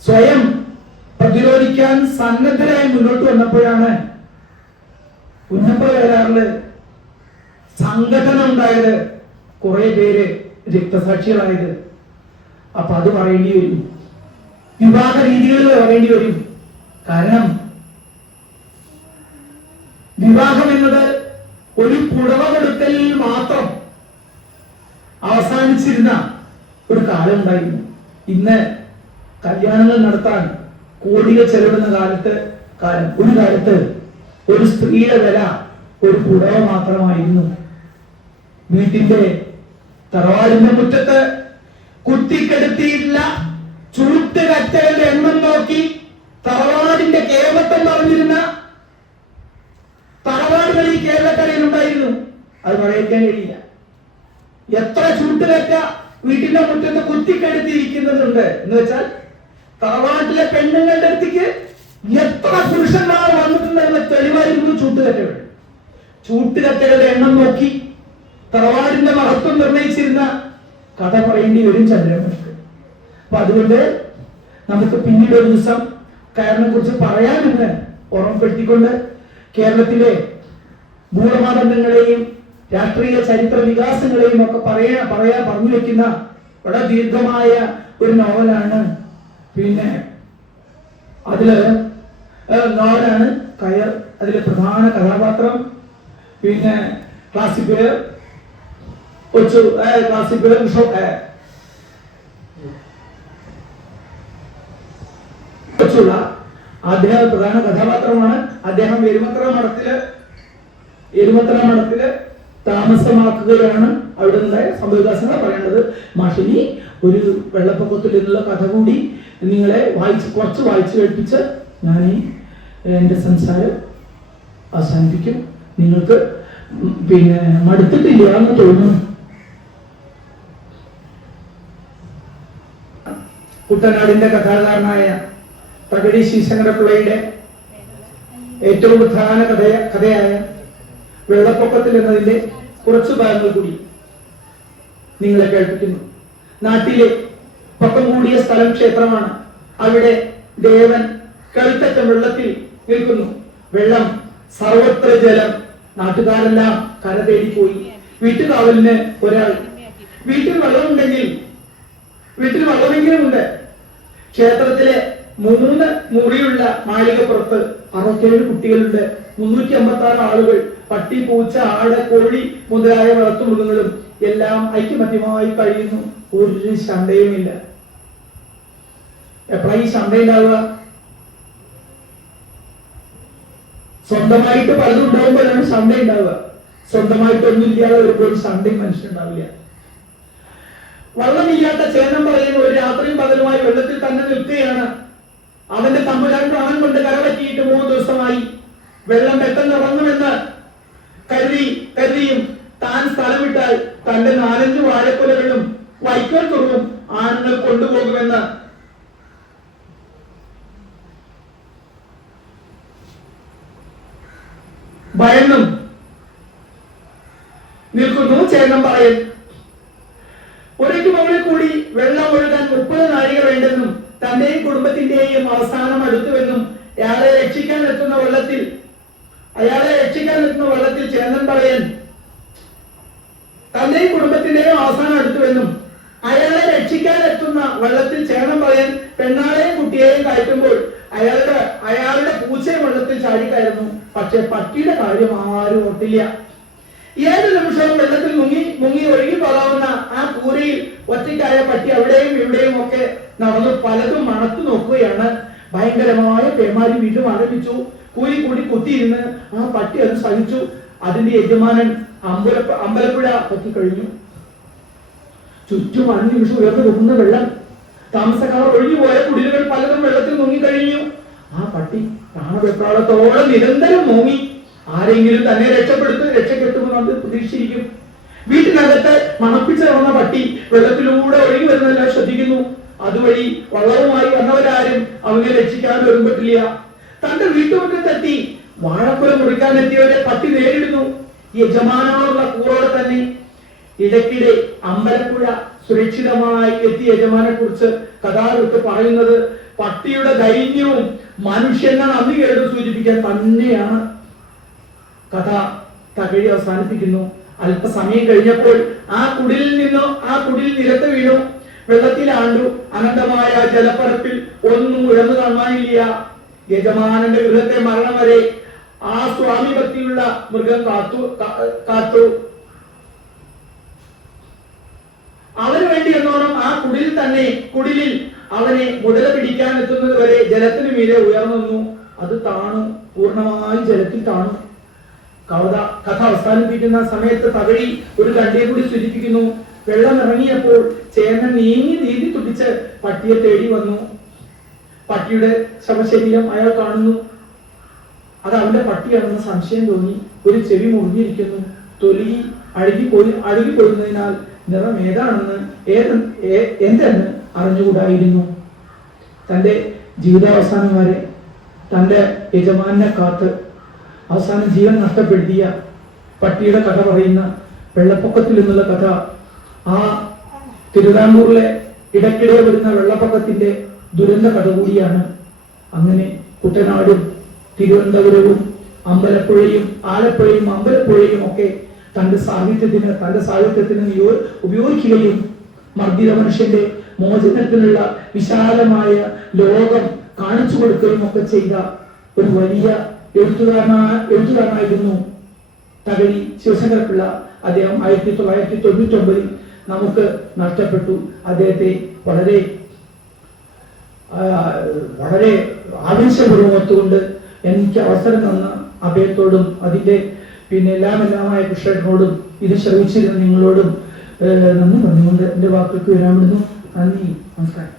സ്വയം പ്രതിരോധിക്കാൻ സന്നദ്ധരായി മുന്നോട്ട് വന്നപ്പോഴാണ് പുന്നപ്ര വയലാറില് സംഘടന ഉണ്ടായത്, കുറെ പേര് രക്തസാക്ഷികളായത്. അപ്പൊ അത് പറയേണ്ടി വരും, വിവാഹ രീതികൾ പറയേണ്ടി വരും. കാരണം വിവാഹം എന്നത് ഒരു പുടവ കൊടുക്കലിൽ മാത്രം അവസാനിച്ചിരുന്ന ഒരു കാലം ഉണ്ടായിരുന്നു. ഇന്ന് കല്യാണങ്ങൾ നടത്താൻ കോടികൾ ചെലവിടുന്ന ഒരു കാലത്ത് ഒരു സ്ത്രീയുടെ വില ഒരു പുടവ മാത്രമായിരുന്നു. വീട്ടിന്റെ തറവാടിന്റെ മുറ്റത്ത് കുത്തിക്കെടുത്തിയില്ല ചൂട്ടുകറ്റകളുടെ എണ്ണം നോക്കി തറവാടിന്റെ കേരളത്തിൽ പറഞ്ഞിരുന്ന തറവാടുകൾ ഈ കേരളക്കരയിൽ ഉണ്ടായിരുന്നു. അത് പറയാൻ കഴിയില്ല. എത്ര ചൂട്ടുകറ്റ വീട്ടിന്റെ മുറ്റത്ത് കുത്തിക്കെടുത്തിയിരിക്കുന്നതുണ്ട് എന്ന് വെച്ചാൽ തറവാട്ടിലെ പെണ്ണുങ്ങളുടെ അടുത്തേക്ക് എത്ര പുരുഷന്മാർ വന്നിട്ടുണ്ടെന്ന തെളിവായിരുന്നു ചൂട്ടുകറ്റകൾ. ചൂട്ടുകറ്റകളുടെ എണ്ണം നോക്കി തറവാടിന്റെ മഹത്വം നിർണയിച്ചിരുന്ന കഥ പറയേണ്ടി വരും ചന്ദ്രമണിക്ക്. അപ്പൊ അതുകൊണ്ട് നമുക്ക് പിന്നീട് ഒരു ദിവസം കയറിനെ കുറിച്ച് പറയാമെന്ന് ഓർമ്മപ്പെടുത്തിക്കൊണ്ട് കേരളത്തിലെ ഭൂതമാനന്ദങ്ങളെയും രാഷ്ട്രീയ ചരിത്ര വികാസങ്ങളെയും ഒക്കെ പറഞ്ഞു വെക്കുന്ന വളരെ ദീർഘമായ ഒരു നോവലാണ് നോവലാണ് കയർ. അതിലെ പ്രധാന കഥാപാത്രം ക്ലാസിക് അദ്ദേഹം പ്രധാന കഥാപാത്രമാണ്. അദ്ദേഹം എരുമത്ര മഠത്തില് താമസമാക്കുകയാണ്. അവിടെ നിന്നായ സംഭവവികാസങ്ങൾ പറയേണ്ടത്. മാഷിനി ഒരു വെള്ളപ്പൊക്കത്തിൽ നിന്നുള്ള കഥ കൂടി നിങ്ങളെ കുറച്ച് വായിച്ചു കേൾപ്പിച്ച് ഞാൻ എൻ്റെ സംസാരം അവസാനിപ്പിക്കും. നിങ്ങൾക്ക് മടുത്തിട്ടില്ല എന്ന് തോന്നുന്നു. കുട്ടനാടിന്റെ കഥാകാരനായ തകഴി ശിവശങ്കരപിള്ളയുടെ ഏറ്റവും പ്രധാന കഥയായ വെള്ളപ്പൊക്കത്തിൽ എന്നതിന്റെ കുറച്ചു ഭാഗങ്ങൾ കൂടി നിങ്ങളെ കേൾപ്പിക്കുന്നു. നാട്ടിലെ പൊക്കം കൂടിയ സ്ഥലം ക്ഷേത്രമാണ്. അവിടെ ദേവൻ കഴുത്തറ്റം വെള്ളത്തിൽ നിൽക്കുന്നു. വെള്ളം, സർവത്ര ജലം. നാട്ടുകാരെല്ലാം കര തേടിപ്പോയി. വീട്ടുകാവലിന് ഒരാൾ. വീട്ടിൽ വെള്ളമെങ്കിലും ഉണ്ട്. ക്ഷേത്രത്തിലെ 3 മുറിയുള്ള മാളികപ്പുറത്ത് 67 കുട്ടികളുണ്ട്. 356 ആളുകൾ. പട്ടി, പൂച്ച, ആട്, കോഴി മുതലായ വളർത്തുമൃഗങ്ങളും എല്ലാം ഐക്യമത്യമായി കഴിയുന്നു. ഒരു ശണ്ടയുമില്ല. എപ്പോഴാണ് ഈ ശണ്ട ഉണ്ടാവുക? സ്വന്തമായിട്ട് പലതും ഉണ്ടാവുമ്പോഴാണ് ശണ്ട ഉണ്ടാവുക. സ്വന്തമായിട്ടൊന്നും ഇല്ലാതെ വരുമ്പോൾ ശണ്ടയും മനുഷ്യനുണ്ടാവില്ല. വള്ളമില്ലാത്ത ചേനം പറയുന്ന ഒരു രാത്രിയും പകലുമായി വെള്ളത്തിൽ തന്നെ നിൽക്കുകയാണ്. അവന്റെ തമ്പുരാൻ പ്രാണൻ കൊണ്ട് കരപറ്റിയിട്ട് 3 ദിവസമായി. വെള്ളം പെട്ടെന്ന് ഇറങ്ങുമെന്ന് കരുതിയും താൻ സ്ഥലം വിട്ടാൽ തന്റെ 4-5 വാഴക്കുലകളും വൈക്കോൽ തുറവും ആണുങ്ങൾ കൊണ്ടുപോകുമെന്ന് ഭയന്നും നിൽക്കുന്നു ചേനം പറയൻ. ഒരേക്ക് മുകളിൽ കൂടി വെള്ളം ഒഴുകാൻ 30 നാഴിക വേണ്ടെന്നും തന്റെയും കുടുംബത്തിന്റെയും അവസാനം അടുത്തുവെന്നും അയാളെ രക്ഷിക്കാൻ എത്തുന്ന വെള്ളത്തിൽ ചേന്നൻ പറയൻ തന്റെയും കുടുംബത്തിന്റെയും അവസാനം അടുത്തുവെന്നും അയാളെ രക്ഷിക്കാൻ എത്തുന്ന വെള്ളത്തിൽ ചേന്നൻ പറയൻ പെണ്ണാളെയും കുട്ടിയെയും കയറ്റുമ്പോൾ അയാളുടെ പൂച്ചയും വെള്ളത്തിൽ ചാടിക്കയറുന്നു. പക്ഷെ പട്ടിയുടെ കാര്യം ആരും ഓർത്തില്ല. ഏത് നിമിഷവും വെള്ളത്തിൽ മുങ്ങി ഒഴുകി പോകാവുന്ന ആ കൂരയിൽ ഒറ്റയ്ക്കായ പട്ടി അവിടെയും ഇവിടെയും ഒക്കെ നടന്നു പലതും മണത്തു നോക്കുകയാണ്. ഭയങ്കരമായ പേമാരി വീണ്ടും ആരംഭിച്ചു. കൂലി കൂടി കുത്തിയിരുന്ന് ആ പട്ടി അത് സഹിച്ചു. അതിന്റെ യജമാനൻ അമ്പലപ്പുഴ പറ്റിക്കഴിഞ്ഞു. ചുറ്റും 5 നിമിഷം ഉയർന്നു പോകുന്ന വെള്ളം. താമസക്കാർ ഒഴിഞ്ഞുപോയ കുടിലുകൾ പലതും വെള്ളത്തിൽ മുങ്ങിക്കഴിഞ്ഞു. ആ പട്ടി പ്രാണവെപ്രാളത്തോടെ നിരന്തരം മൂങ്ങി. ആരെങ്കിലും തന്നെ രക്ഷക്കെട്ടുമെന്ന് പ്രതീക്ഷിച്ചിരിക്കും. വീട്ടിനകത്ത് മണപ്പിച്ച് നടന്ന പട്ടി വെള്ളത്തിലൂടെ ഒഴുകി വരുന്നതെല്ലാം ശ്രദ്ധിക്കുന്നു. അതുവഴി വള്ളവുമായി വന്നവരാരും അവനെ രക്ഷിക്കാൻ ഒരുമ്പെട്ടില്ല. തന്റെ വീട്ടുമുറ്റത്തെത്തി വാഴക്കുല മുറിക്കാനെത്തിയവരെ പട്ടി നേരിടുന്നു. യജമാനോടുള്ള കൂറോടെ തന്നെ. ഇടയ്ക്കിടെ അമ്പലപ്പുഴ സുരക്ഷിതമായി എത്തിയ യജമാനെ കുറിച്ച് കഥാകൃത്ത് പറയുന്നത് പട്ടിയുടെ ദൈന്യവും മനുഷ്യന്റെ നന്ദി കേട് സൂചിപ്പിക്കാൻ തന്നെയാണ്. കഥ തകഴി അവസാനിപ്പിക്കുന്നു. അല്പസമയം കഴിഞ്ഞപ്പോൾ ആ കുടിൽ നിലത്ത് വീണു. വെള്ളത്തിലാണ്ടു. അനന്തമായ ജലപ്പരപ്പിൽ ഒന്നും ഉഴന്നു കാണാനില്ല. യജമാനന്റെ ഗൃഹത്തെ മരണം വരെ ആ സ്വാമി ഭക്തിയുള്ള മൃഗം കാത്തു. അവന് വേണ്ടി എന്നോണം ആ കുടിലിൽ അവനെ മുതല പിടിക്കാൻ എത്തുന്നത് വരെ ജലത്തിന് മീതെ ഉയർന്നു. അത് താണു. പൂർണ്ണമായി ജലത്തിൽ താണു. കഥ അവസാനിപ്പിക്കുന്ന സമയത്ത് തകഴി ഒരു കണ്ടിയെ കൂടി സൂചിപ്പിക്കുന്നു. വെള്ളം ഇറങ്ങിയപ്പോൾ ചേന്നൻ നീതി തുടിച്ച് പട്ടിയെ തേടി വന്നു. പട്ടിയുടെ ശവശരീരം അയാൾ കാണുന്നു. അത് അവന്റെ പട്ടിയാണെന്ന് സംശയം തോന്നി. ഒരു ചെവി മുറിഞ്ഞിരിക്കുന്നു. തൊലി അഴുകിപ്പോയിരുന്നതിനാൽ നിറം ഏതാണെന്ന് എന്തെന്ന് അറിഞ്ഞുകൂടായിരുന്നു. തന്റെ ജീവിതാവസാനം വരെ തന്റെ യജമാനെ കാത്ത് അവസാനം ജീവൻ നഷ്ടപ്പെടുത്തിയ പട്ടിയുടെ കഥ പറയുന്ന വെള്ളപ്പൊക്കത്തിൽ നിന്നുള്ള കഥ, ആ തിരുവിതാംകൂറിലെ ഇടയ്ക്കിടെ വരുന്ന വെള്ളപ്പൊക്കത്തിന്റെ ദുരന്ത കഥ കൂടിയാണ്. അങ്ങനെ കുട്ടനാടും തിരുവനന്തപുരവും അമ്പലപ്പുഴയും ആലപ്പുഴയും അമ്പലപ്പുഴയും ഒക്കെ തന്റെ സാഹിത്യത്തിന് ഉപയോഗിക്കുകയും മർദ്ദിത മനുഷ്യന്റെ മോചനത്തിനുള്ള വിശാലമായ ലോകം കാണിച്ചു കൊടുക്കുകയും ഒക്കെ ചെയ്ത ഒരു വലിയ എഴുത്തുകാരനായിരുന്നു തകഴി ശിവശങ്കരപിള്ള. അദ്ദേഹം 1999 നമുക്ക് നഷ്ടപ്പെട്ടു. അദ്ദേഹത്തെ വളരെ വളരെ ആവേശപൂർവ്വം ഓർത്തുകൊണ്ട് എനിക്ക് അവസരം തന്ന അഭയത്തോടും അതിന്റെ എല്ലാമായ കൃഷ്ണനോടും ഇത് ശ്രമിച്ചിരുന്ന നിങ്ങളോടും നന്ദി പറഞ്ഞുകൊണ്ട് എന്റെ വാക്കുകൾക്ക് വിരാമിടുന്നു. നന്ദി, നമസ്കാരം.